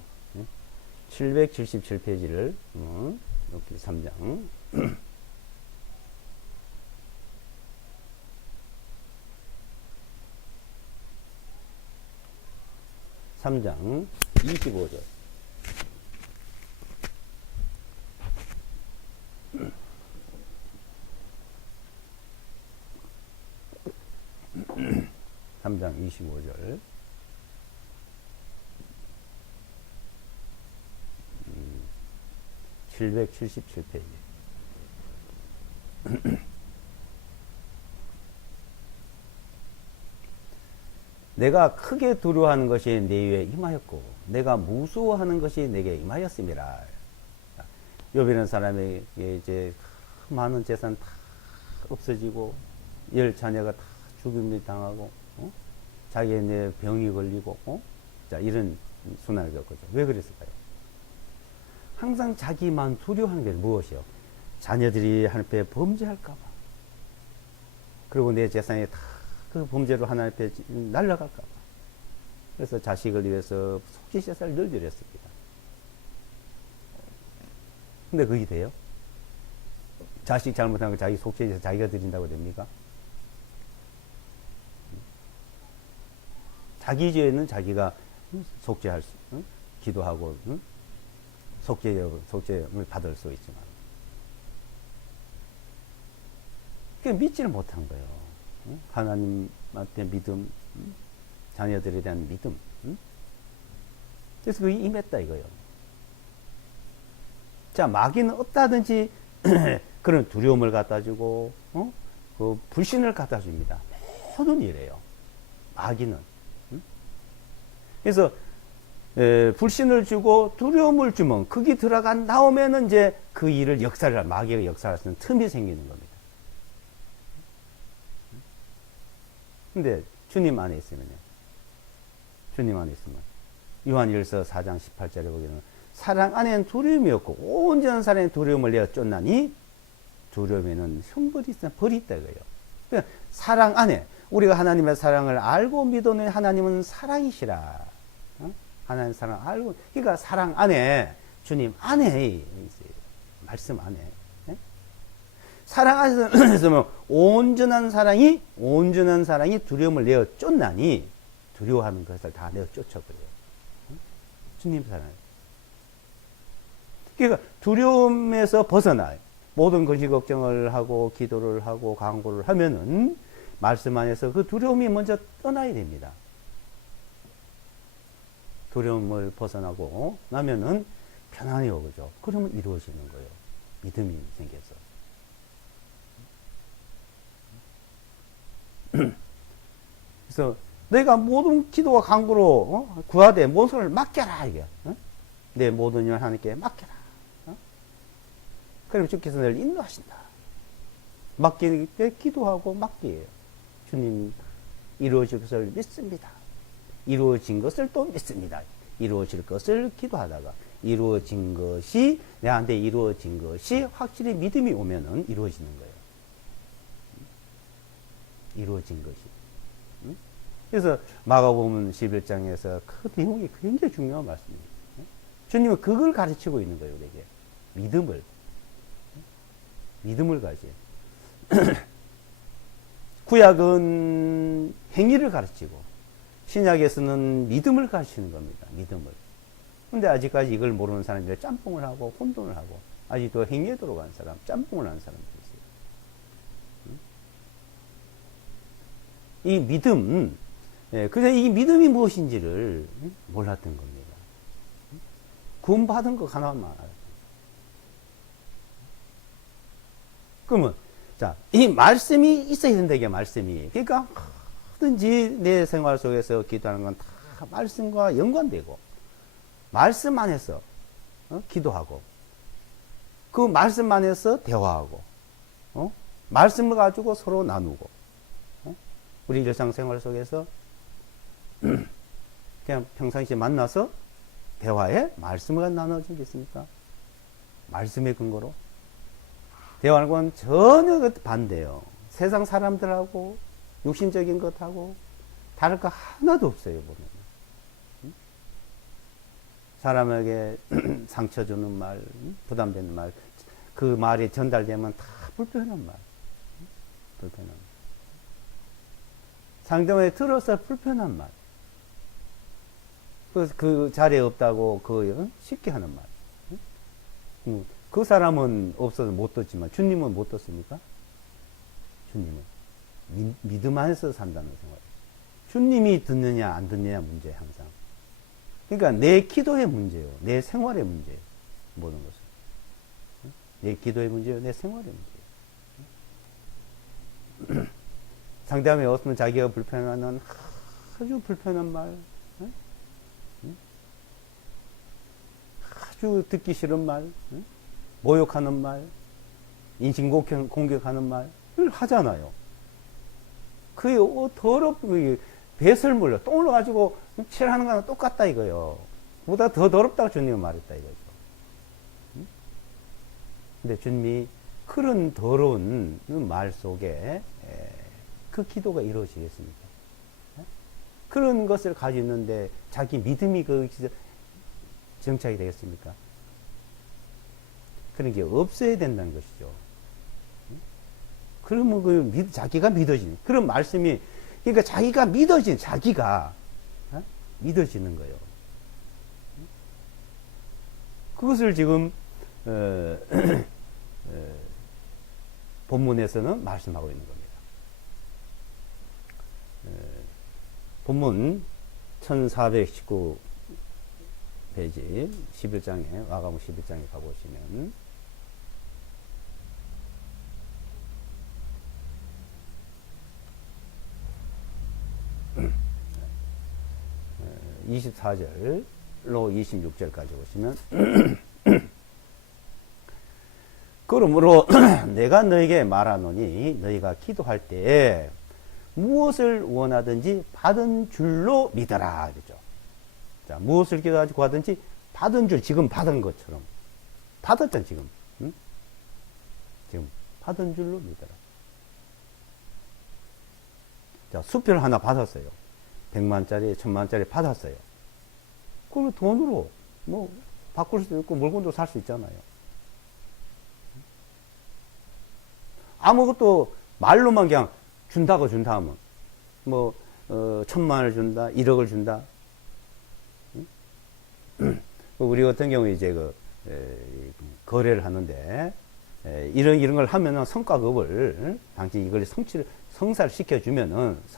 777페이지를 욥기 3장. 3장 25절. (3장 25절) 777페이지. 내가 크게 두려워하는 것이 내 위에 임하였고 내가 무서워하는 것이 내게 임하였습니다. 욥이라는 사람에게 이제 많은 재산 다 없어지고 10 자녀가 다 죽임을 당하고 자기의 병이 걸리고 자, 이런 순환을 겪었죠. 왜 그랬을까요? 항상 자기만 두려워하는 게 무엇이요? 자녀들이 하나님 앞에 범죄할까봐. 그리고 내 재산이 다 그 범죄로 하나님 앞에 날아갈까봐. 그래서 자식을 위해서 속죄제사를 늘 드렸습니다. 근데 그게 돼요? 자식 잘못한 거 자기 속죄제사 자기가 드린다고 됩니까? 자기 죄는 자기가 속죄할 수, 기도하고 속죄를 받을 수 있지만 그게 믿지를 못한 거예요. 하나님한테 믿음, 자녀들에 대한 믿음. 그래서 그게 임했다 이거예요. 자, 마귀는 어떠하든지 그런 두려움을 갖다 주고 그 불신을 갖다 줍니다. 모든 일이에요. 마귀는. 그래서 불신을 주고 두려움을 주면 거기 나오면은 이제 그 일을 마귀가 역사할 수 있는 틈이 생기는 겁니다. 근데 주님 안에 있으면요. 주님 안에 있으면 요한일서 4장 18절에 보기에는 사랑 안에는 두려움이 없고 온전한 사랑의 두려움을 내어 쫓나니 두려움에는 형벌이 있으나 벌이 있다 이거예요. 그러니까 사랑 안에 우리가 하나님의 사랑을 알고 믿어는 하나님은 사랑이시라. 하나님 사랑 알고 그러니까 사랑 안에 주님 안에 있어요. 말씀 안에. 사랑 안에서 있으면 온전한 사랑이 두려움을 내어 쫓나니 두려워하는 것을 다 내어 쫓아버려요. 주님 사랑. 그러니까 두려움에서 벗어나요. 모든 것이 걱정을 하고 기도를 하고 간구를 하면은 말씀 안에서 그 두려움이 먼저 떠나야 됩니다. 두려움을 벗어나고 나면은 편안히 오죠. 그러면 이루어지는 거예요. 믿음이 생겨서. 그래서 내가 모든 기도와 간구로 구하되 모든 맡겨라 이게. 내 모든 일 하나님께 맡겨라. 그럼 주께서 늘 인도하신다. 맡길 때 기도하고 맡기에요. 주님 이루어질 것을 믿습니다. 이루어진 것을 또 믿습니다. 이루어질 것을 기도하다가 이루어진 것이 내한테 이루어진 것이 확실히 믿음이 오면은 이루어지는 거예요. 이루어진 것이. 응? 그래서 마가복음 11장에서 그 내용이 굉장히 중요한 말씀입니다. 주님은 그걸 가르치고 있는 거예요, 우리에게. 믿음을 가지. 구약은 행위를 가르치고 신약에서는 믿음을 가르치는 겁니다. 믿음을. 근데 아직까지 이걸 모르는 사람들이 짬뽕을 하고 혼돈을 하고 아직도 행위에 들어간 사람, 짬뽕을 하는 사람들이 있어요. 이 믿음, 그래서 이 믿음이 무엇인지를 몰랐던 겁니다. 구원받은 거 하나만 알았어요. 그러면 자, 이 말씀이 있어야 된다, 이게 말씀이. 그러니까 뭐든지 내 생활 속에서 기도하는 건 다 말씀과 연관되고 말씀 안에서 기도하고 그 말씀 안에서 대화하고 말씀을 가지고 서로 나누고 우리 일상생활 속에서 그냥 평상시에 만나서 대화에 말씀을 나눠주겠습니까? 말씀의 근거로 대화하는 건 전혀 반대예요. 세상 사람들하고 육신적인 것하고 다를 거 하나도 없어요. 보면 사람에게 상처 주는 말, 부담되는 말, 그 말이 전달되면 다 불편한 말, 불편한 말. 상대방이 들어서 불편한 말. 그 자리에 없다고 쉽게 하는 말. 그 사람은 없어서 못 듣지만 주님은 못 듣습니까? 주님은 믿음 안에서 산다는 생활. 주님이 듣느냐 안 듣느냐 문제 항상. 그러니까 내 기도의 문제요, 내 생활의 문제요, 모든 것은. 내 기도의 문제요, 내 생활의 문제요. 상대방이 없으면 자기가 불편한 아주 불편한 말, 아주 듣기 싫은 말, 모욕하는 말, 인신공격하는 말을 하잖아요. 그게 더럽고 배설 물려 똥을 가지고 칠하는 거랑 똑같다 이거요. 보다 더 더럽다고 주님은 말했다 이거죠. 근데 주님이 그런 더러운 말 속에 그 기도가 이루어지겠습니까? 그런 것을 가지고 있는데 자기 믿음이 거기서 정착이 되겠습니까? 그런 게 없어야 된다는 것이죠. 그러면 자기가 믿어지는 그런 말씀이, 그러니까 자기가 믿어지는, 자기가 믿어지는 거예요. 그것을 지금 본문에서는 말씀하고 있는 겁니다. 본문 1419 페이지 11장에 마가복음 11장에 가보시면 24절로 26절까지 보시면 그러므로 내가 너에게 말하노니 너희가 기도할 때에 무엇을 원하든지 받은 줄로 믿어라 그죠? 자, 무엇을 기도하지 구하든지 받은 줄, 지금 받은 것처럼 받았잖아 지금. 응? 지금 받은 줄로 믿어라. 자, 수표를 하나 받았어요. 100만짜리 1000만짜리 받았어요. 그걸 돈으로 뭐 바꿀 수도 있고 물건도 살 수 있잖아요. 아무것도 말로만 그냥 준다고 준다 하면 뭐 1000만을 준다, 1억을 준다. 우리 같은 경우에 이제 거래를 하는데 이런 걸 하면은 성과급을 당신 이걸 성사를 시켜주면은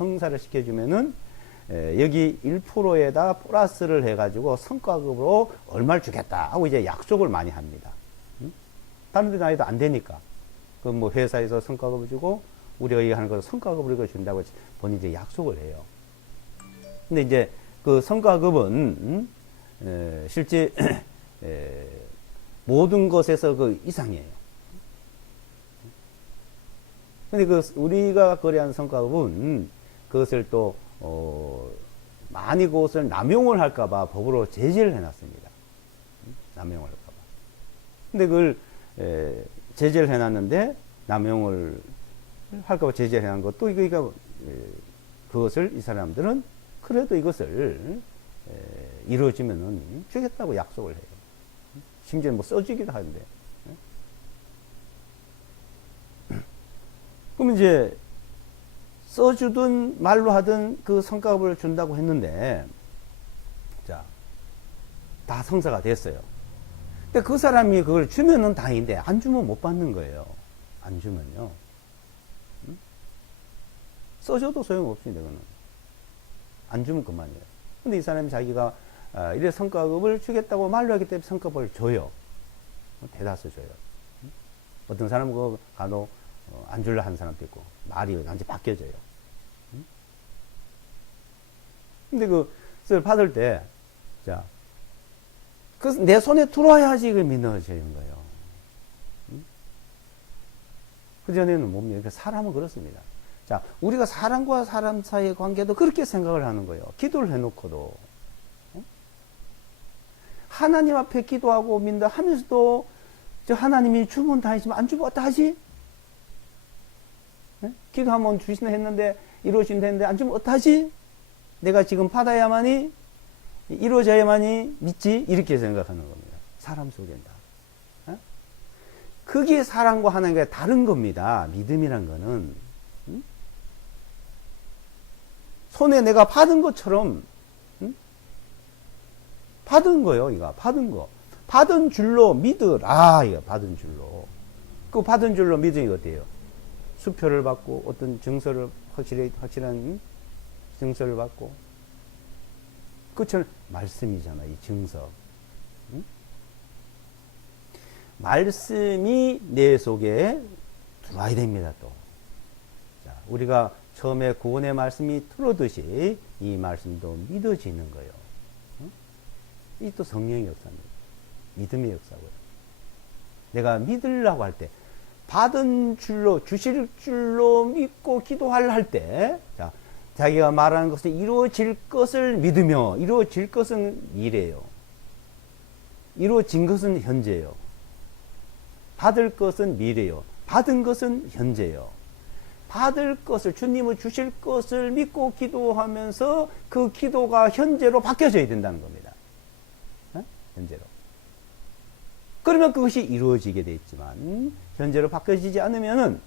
여기 1%에다 플러스를 해가지고 성과급으로 얼마를 주겠다 하고 이제 약속을 많이 합니다. 다른 데 나이도 안 되니까. 그 뭐 회사에서 성과급을 주고 우리가 하는 거 성과급을 준다고 본인이 이제 약속을 해요. 근데 이제 그 성과급은 실제 모든 것에서 그 이상이에요. 근데 우리가 거래한 성과급은 그것을 또 많이 그것을 남용을 할까봐 법으로 제재를 해놨습니다. 남용을 할까봐. 근데 그걸 제재를 해놨는데 남용을 할까봐 제재를 해놓은 것도 이거 그것을 이 사람들은 그래도 이것을 이루어지면은 주겠다고 약속을 해요. 심지어 뭐 써주기도 하는데. 그럼 이제 써주든 말로 하든 그 성과급을 준다고 했는데, 자, 다 성사가 됐어요. 근데 그 사람이 그걸 주면은 다행인데, 안 주면 못 받는 거예요. 안 주면요. 써줘도 소용없습니다, 그거는. 안 주면 그만이에요. 근데 이 사람이 자기가 이래 성과급을 주겠다고 말로 하기 때문에 성과급을 줘요. 대다수 줘요. 어떤 사람은 그 간혹 안 줄라 하는 사람도 있고, 말이 완전히 바뀌어져요. 근데 그것을 받을 때, 자, 그 내 손에 들어와야지 그 믿어지는 거예요. 그전에는 못 믿어요. 사람은 그렇습니다. 자, 우리가 사람과 사람 사이의 관계도 그렇게 생각을 하는 거예요. 기도를 해놓고도. 하나님 앞에 기도하고 민다 하면서도, 저 하나님이 주면 다 하지만 안 주면 어떡하지? 기도하면 주신다 했는데, 이루어진다 했는데, 안 주면 어떡하지? 내가 지금 받아야만이, 이루어져야만이 믿지? 이렇게 생각하는 겁니다. 사람 속엔 다. 그게 사람과 하나님과 다른 겁니다. 믿음이란 거는. 손에 내가 받은 것처럼, 받은 거요, 이거. 받은 거. 받은 줄로 믿으라, 이거. 받은 줄로. 그 받은 줄로 믿으니 어때요? 수표를 받고, 어떤 증서를, 확실한 증서를 받고. 그처럼 말씀이잖아, 이 증서. 말씀이 내 속에 들어와야 됩니다, 또. 자, 우리가 처음에 구원의 말씀이 들어오듯이 이 말씀도 믿어지는 거예요. 이 또 성령의 역사입니다. 믿음의 역사고요. 내가 믿으려고 할 때, 받은 줄로, 주실 줄로 믿고 기도하려 할 때, 자, 자기가 말하는 것은 이루어질 것을 믿으며, 이루어질 것은 미래예요. 이루어진 것은 현재예요. 받을 것은 미래요. 받은 것은 현재요. 받을 것을, 주님을 주실 것을 믿고 기도하면서 그 기도가 현재로 바뀌어져야 된다는 겁니다. 현재로. 그러면 그것이 이루어지게 돼 있지만, 현재로 바뀌어지지 않으면은,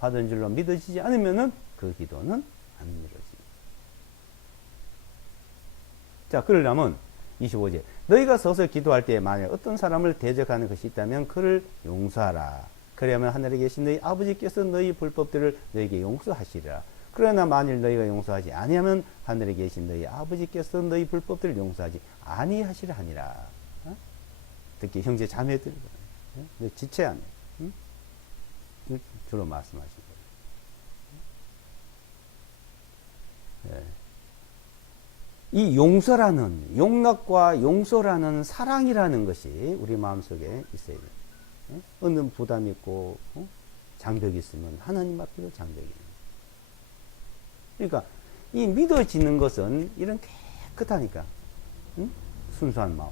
받은 줄로 믿어지지 않으면은 그 기도는 안 이루어집니다. 자, 그러려면 25절. 너희가 서서 기도할 때에 만약 어떤 사람을 대적하는 것이 있다면 그를 용서하라. 그러면 하늘에 계신 너희 아버지께서 너희 불법들을 너희에게 용서하시리라. 그러나 만일 너희가 용서하지 아니하면 하늘에 계신 너희 아버지께서 너희 불법들을 용서하지 아니하시라 하니라. 특히 형제 자매들 지체 안 해. 주로 말씀하신 거예요. 이 용서라는, 용납과 용서라는 사랑이라는 것이 우리 마음속에 있어야 돼요. 어느 부담이 있고, 장벽이 있으면 하나님 앞에도 장벽이 있는 거예요. 그러니까, 이 믿어지는 것은 이런 깨끗하니까, 순수한 마음.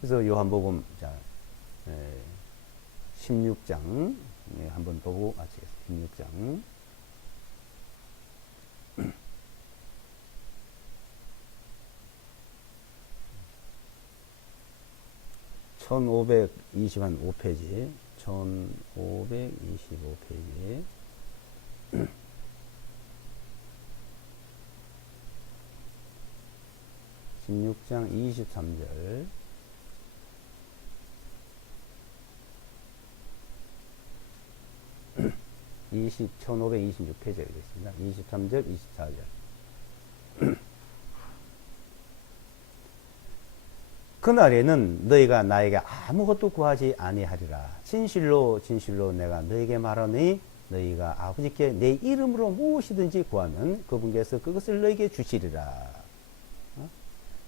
그래서 요한복음, 자, 16장, 한번 보고 마치겠습니다. 16장. 1525페이지, 1525페이지. 16장 23절. 1526페이지에 되겠습니다. 23절, 24절. 그날에는 너희가 나에게 아무것도 구하지 아니하리라. 진실로 진실로 내가 너희에게 말하니 너희가 아버지께 내 이름으로 무엇이든지 구하면 그분께서 그것을 너희에게 주시리라.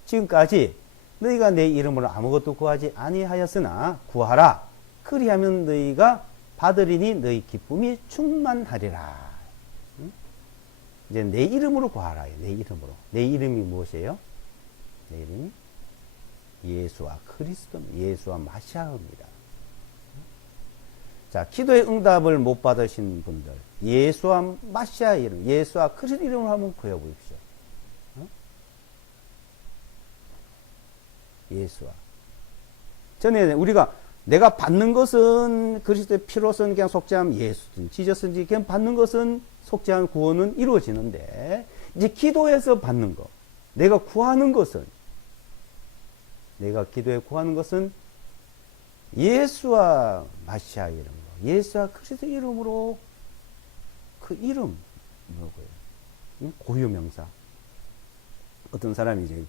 지금까지 너희가 내 이름으로 아무것도 구하지 아니하였으나 구하라. 그리하면 너희가 받으리니 너희 기쁨이 충만하리라. 이제 내 이름으로 구하라. 내 이름으로. 내 이름이 무엇이에요? 내 이름이 예수와 그리스도입니다. 예수와 마시아입니다. 자, 기도의 응답을 못 받으신 분들, 예수와 마시아 이름, 예수와 그리스도 이름을 한번 구해 보십시오. 예수와. 전에 우리가 내가 받는 것은 그리스도의 피로선 그냥 속죄함 예수든 지졌든지 그냥 받는 것은 속죄한 구원은 이루어지는데 이제 기도해서 받는 것, 내가 구하는 것은 내가 기도해 구하는 것은 예수와 마시아 이름으로, 예수와 그리스도 이름으로 그 이름 뭐고요? 고유명사. 어떤 사람이 이제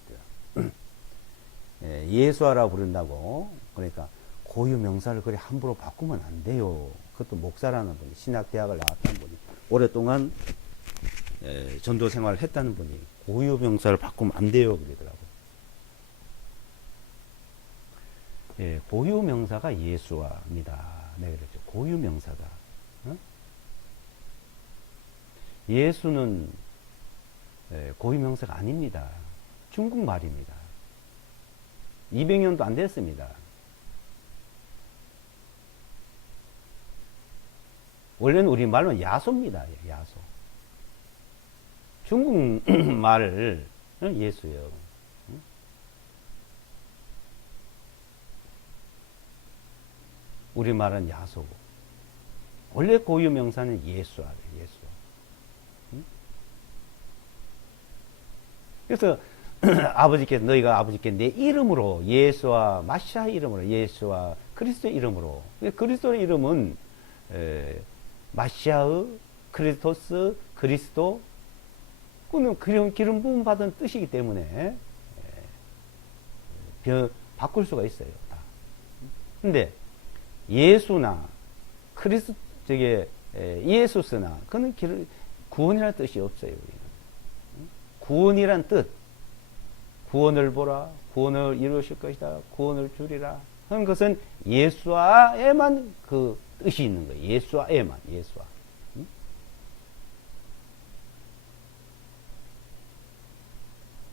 예수아라 부른다고 그러니까 고유명사를 그래 함부로 바꾸면 안 돼요. 그것도 목사라는 분이 신학대학을 나왔다는 분이 오랫동안 전도 생활을 했다는 분이 고유명사를 바꾸면 안 돼요 그러더라고. 예, 고유명사가 예수아입니다. 네, 그렇죠. 고유명사가. 어? 예수는 고유명사가 아닙니다. 중국말입니다. 200년도 안 됐습니다. 원래는 우리말로 야소입니다. 야소. 중국말을 예수예요. 우리말은 야소고 원래 고유명사는 예수아래. 예수. 그래서 아버지께서 너희가 아버지께 내 이름으로 예수와 마시아 이름으로 예수와 그리스도 이름으로 그리스도의 이름은 마시아의 크리스토스 그리스도 그는 기름 부음 받은 뜻이기 때문에 바꿀 수가 있어요. 다. 근데 예수나 그리스도 예수스나 그는 구원이라는 뜻이 없어요. 우리는. 구원이란 뜻, 구원을 보라, 구원을 이루실 것이다, 구원을 주리라 하는 것은 예수와에만 그 뜻이 있는 거예요. 예수와에만, 예수와.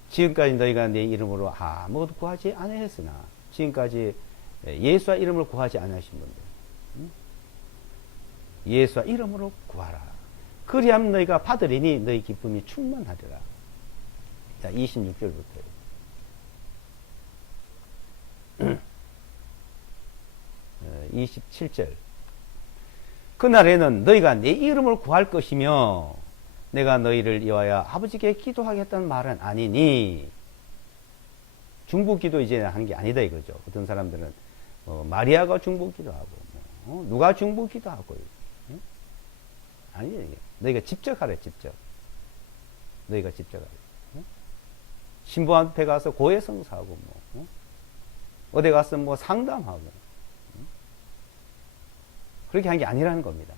지금까지 너희가 내 이름으로 아무것도 구하지 아니했으나 지금까지 예수와 이름을 구하지 않으신 분들 예수와 이름으로 구하라. 그리하면 너희가 받으리니 너희 기쁨이 충만하리라. 자, 26절부터요. 27절. 그날에는 너희가 내 이름을 구할 것이며 내가 너희를 위하여 아버지께 기도하겠다는 말은 아니니. 중보기도 이제 한 게 아니다 이거죠. 어떤 사람들은 마리아가 중보기도하고 누가 중보기도하고 아니 너희가 직접 하래. 직접 너희가 직접 하래. 신부한테 가서 고해성사하고 어디 가서 뭐 상담하고 그렇게 한 게 아니라는 겁니다.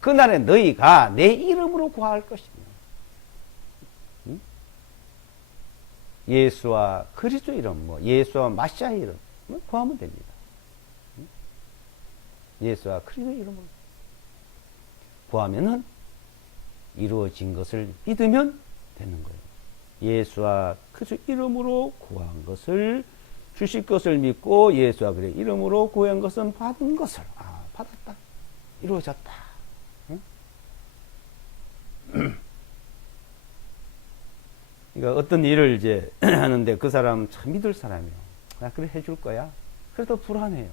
그날에 너희가 내 이름으로 구할 것이며 예수와 그리스도 이름 예수와 마시아 이름 구하면 됩니다. 예수와 그리스도 이름으로 구하면은 이루어진 것을 믿으면 되는 거예요. 예수와 그리스도 이름으로 구한 것을 주실 것을 믿고 예수와 그의 이름으로 구한 것은 받은 것을 받았다. 이루어졌다. 응? 그러니까 어떤 일을 이제 하는데 그 사람 참 믿을 사람이요. 그래 해줄 거야. 그래도 불안해요.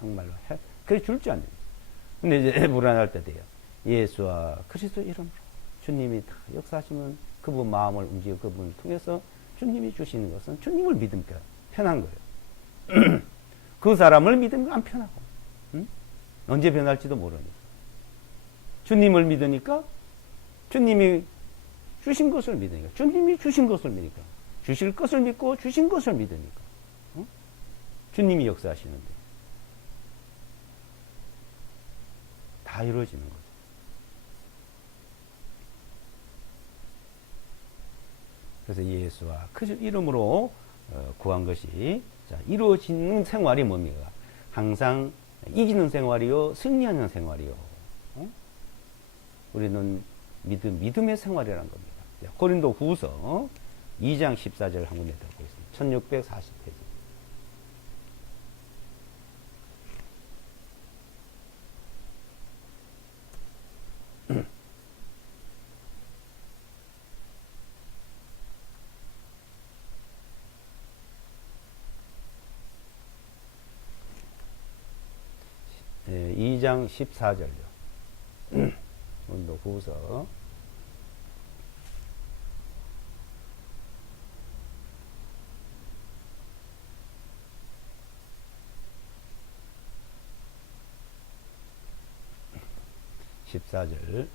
정말로 그래 줄 줄 아니에요. 근데 이제 불안할 때 돼요. 예수와 그리스도 이름으로 주님이 다 역사하시면 그분 마음을 움직이고 그분을 통해서 주님이 주시는 것은 주님을 믿으니까 편한 거예요. 그 사람을 믿으면 안 편하고 응? 언제 변할지도 모르니까 주님을 믿으니까 주님이 주신 것을 믿으니까 주님이 주신 것을 믿으니까 주실 것을 믿고 주신 것을 믿으니까 응? 주님이 역사하시는데 다 이루어지는 거죠. 그래서 예수와 그 이름으로 구한 것이 자, 이루어지는 생활이 뭡니까? 항상 이기는 생활이요, 승리하는 생활이요. 우리는 믿음의 생활이라는 겁니다. 자, 고린도 후서 2장 14절 한 군데 더 보겠습니다. 1640페이지. 2장 14절요. 고린도 후서 14절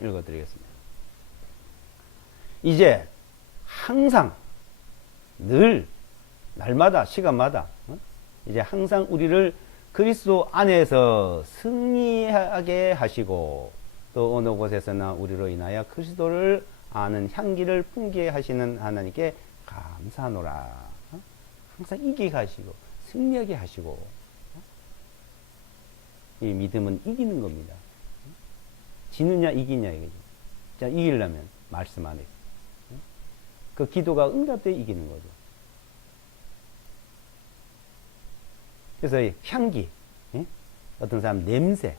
읽어드리겠습니다. 이제 항상 늘 날마다 시간마다 이제 항상 우리를 그리스도 안에서 승리하게 하시고 또 어느 곳에서나 우리로 인하여 그리스도를 아는 향기를 풍기게 하시는 하나님께 감사하노라. 항상 이기게 하시고 승리하게 하시고 이 믿음은 이기는 겁니다. 지느냐 이기냐 이거죠. 자, 이기려면 말씀 안에 그 기도가 응답돼 이기는 거죠. 그래서 이 향기, 어떤 사람 냄새,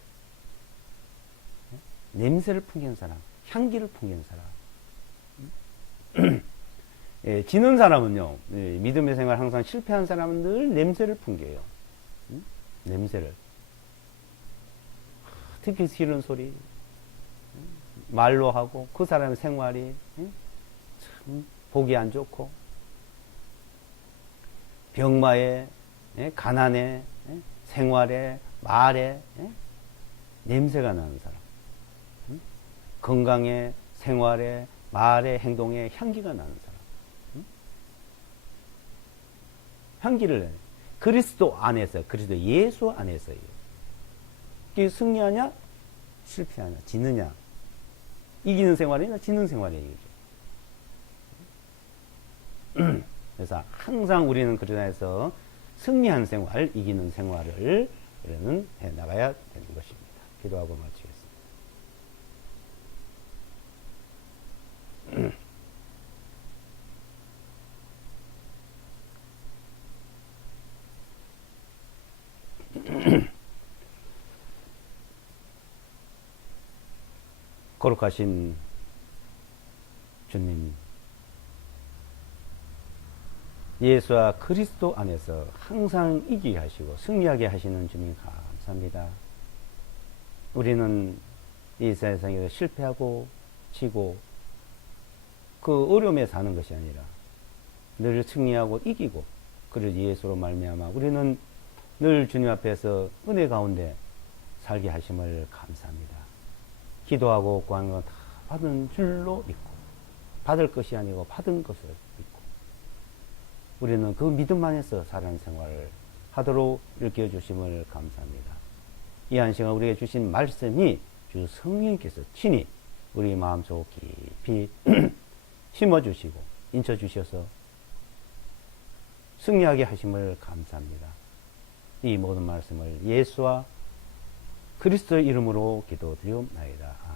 냄새를 풍기는 사람, 향기를 풍기는 사람. 지는 사람은요, 믿음의 생활 항상 실패한 사람은 늘 냄새를 풍겨요. 냄새를. 특히 싫은 소리, 말로 하고 그 사람의 생활이 참 보기 안 좋고 병마에 가난에 생활에 말에 냄새가 나는 사람, 건강에 생활에 말에 행동에 향기가 나는 사람, 향기를 그리스도 안에서 그리스도 예수 안에서요. 이게 승리하냐 실패하냐 지느냐 이기는 생활이냐 지는 생활이냐 이거죠. 그래서 항상 우리는 그리스도 안에서 승리한 생활, 이기는 생활을 우리는 해나가야 되는 것입니다. 기도하고 마치겠습니다. 거룩하신 주님, 예수와 그리스도 안에서 항상 이기게 하시고 승리하게 하시는 주님 감사합니다. 우리는 이 세상에서 실패하고 지고 그 어려움에 사는 것이 아니라 늘 승리하고 이기고 그를 예수로 말미암아 우리는 늘 주님 앞에서 은혜 가운데 살게 하심을 감사합니다. 기도하고 구하는 건 다 받은 줄로 믿고 받을 것이 아니고 받은 것을 믿고 우리는 그 믿음 안에서 살아가는 생활을 하도록 일깨워주심을 감사합니다. 이 한 시간 우리에게 주신 말씀이 주 성령께서 친히 우리 마음속 깊이 심어주시고 인쳐주셔서 승리하게 하심을 감사합니다. 이 모든 말씀을 예수와 그리스도의 이름으로 기도드리옵나이다.